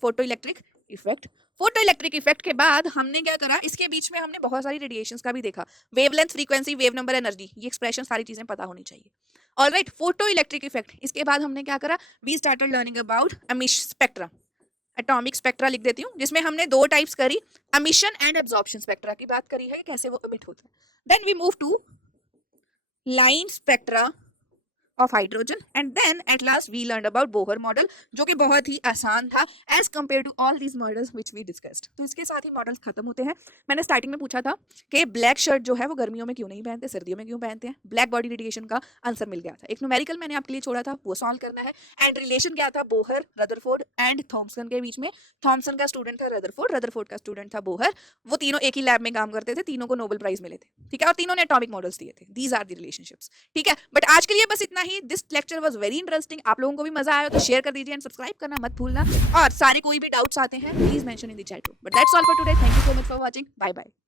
Photo electric effect के बाद हमने क्या करा, इसके बीच में हमने बहुत सारी रेडिएशंस का भी देखा, wavelength, frequency, wave number, energy, ये एक्सप्रेशन सारी चीजें पता होनी चाहिए। Alright, photo electric effect. इसके बाद हमने क्या करा? We started learning about emission spectra, atomic spectra लिख देती हूँ, जिसमें हमने 2 टाइप्स करी, एमिशन एंड एब्जॉर्प्शन स्पेक्ट्रा की बात करी है, कैसे वो एमिट होता है। Then we move to line spectra of hydrogen and then at last we learn about Bohr model, जो कि बहुत ही आसान था as compare to all these models which we discussed. तो इसके साथ ही मॉडल्स खत्म होते हैं। मैंने स्टार्टिंग में पूछा था कि ब्लैक शर्ट जो है वो गर्मियों में क्यों नहीं पहनते, सर्दियों में क्यों पहनते हैं। ब्लैक बॉडी रेडिएशन का आंसर मिल गया था। एक न्यूमेरिकल मैंने आपके लिए छोड़ा था, वो सॉल्व करना है। एंड रिलेशन क्या था बोहर, रदरफोर्ड एंड थॉमसन के बीच में। थॉमसन का स्टूडेंट था रदरफोर्ड, रदरफोर्ड का स्टूडेंट था बोहर। वो तीनों एक ही लैब में काम करते थे, तीनों को नोबेल प्राइज मिले थे, ठीक है, और तीनों ने एटॉमिक मॉडल्स दिए थे। दीज आर द रिलेशनशिप्स, ठीक है। बट आज के लिए बस इतना ही। This lecture was very interesting. आप लोगों को भी मजा आया तो शेयर कर दीजिए एंड सब्सक्राइब करना मत भूलना। और सारे कोई भी डाउट्स आते हैं please mention in the chat room. But that's all for today. Thank you so much for watching. Bye bye.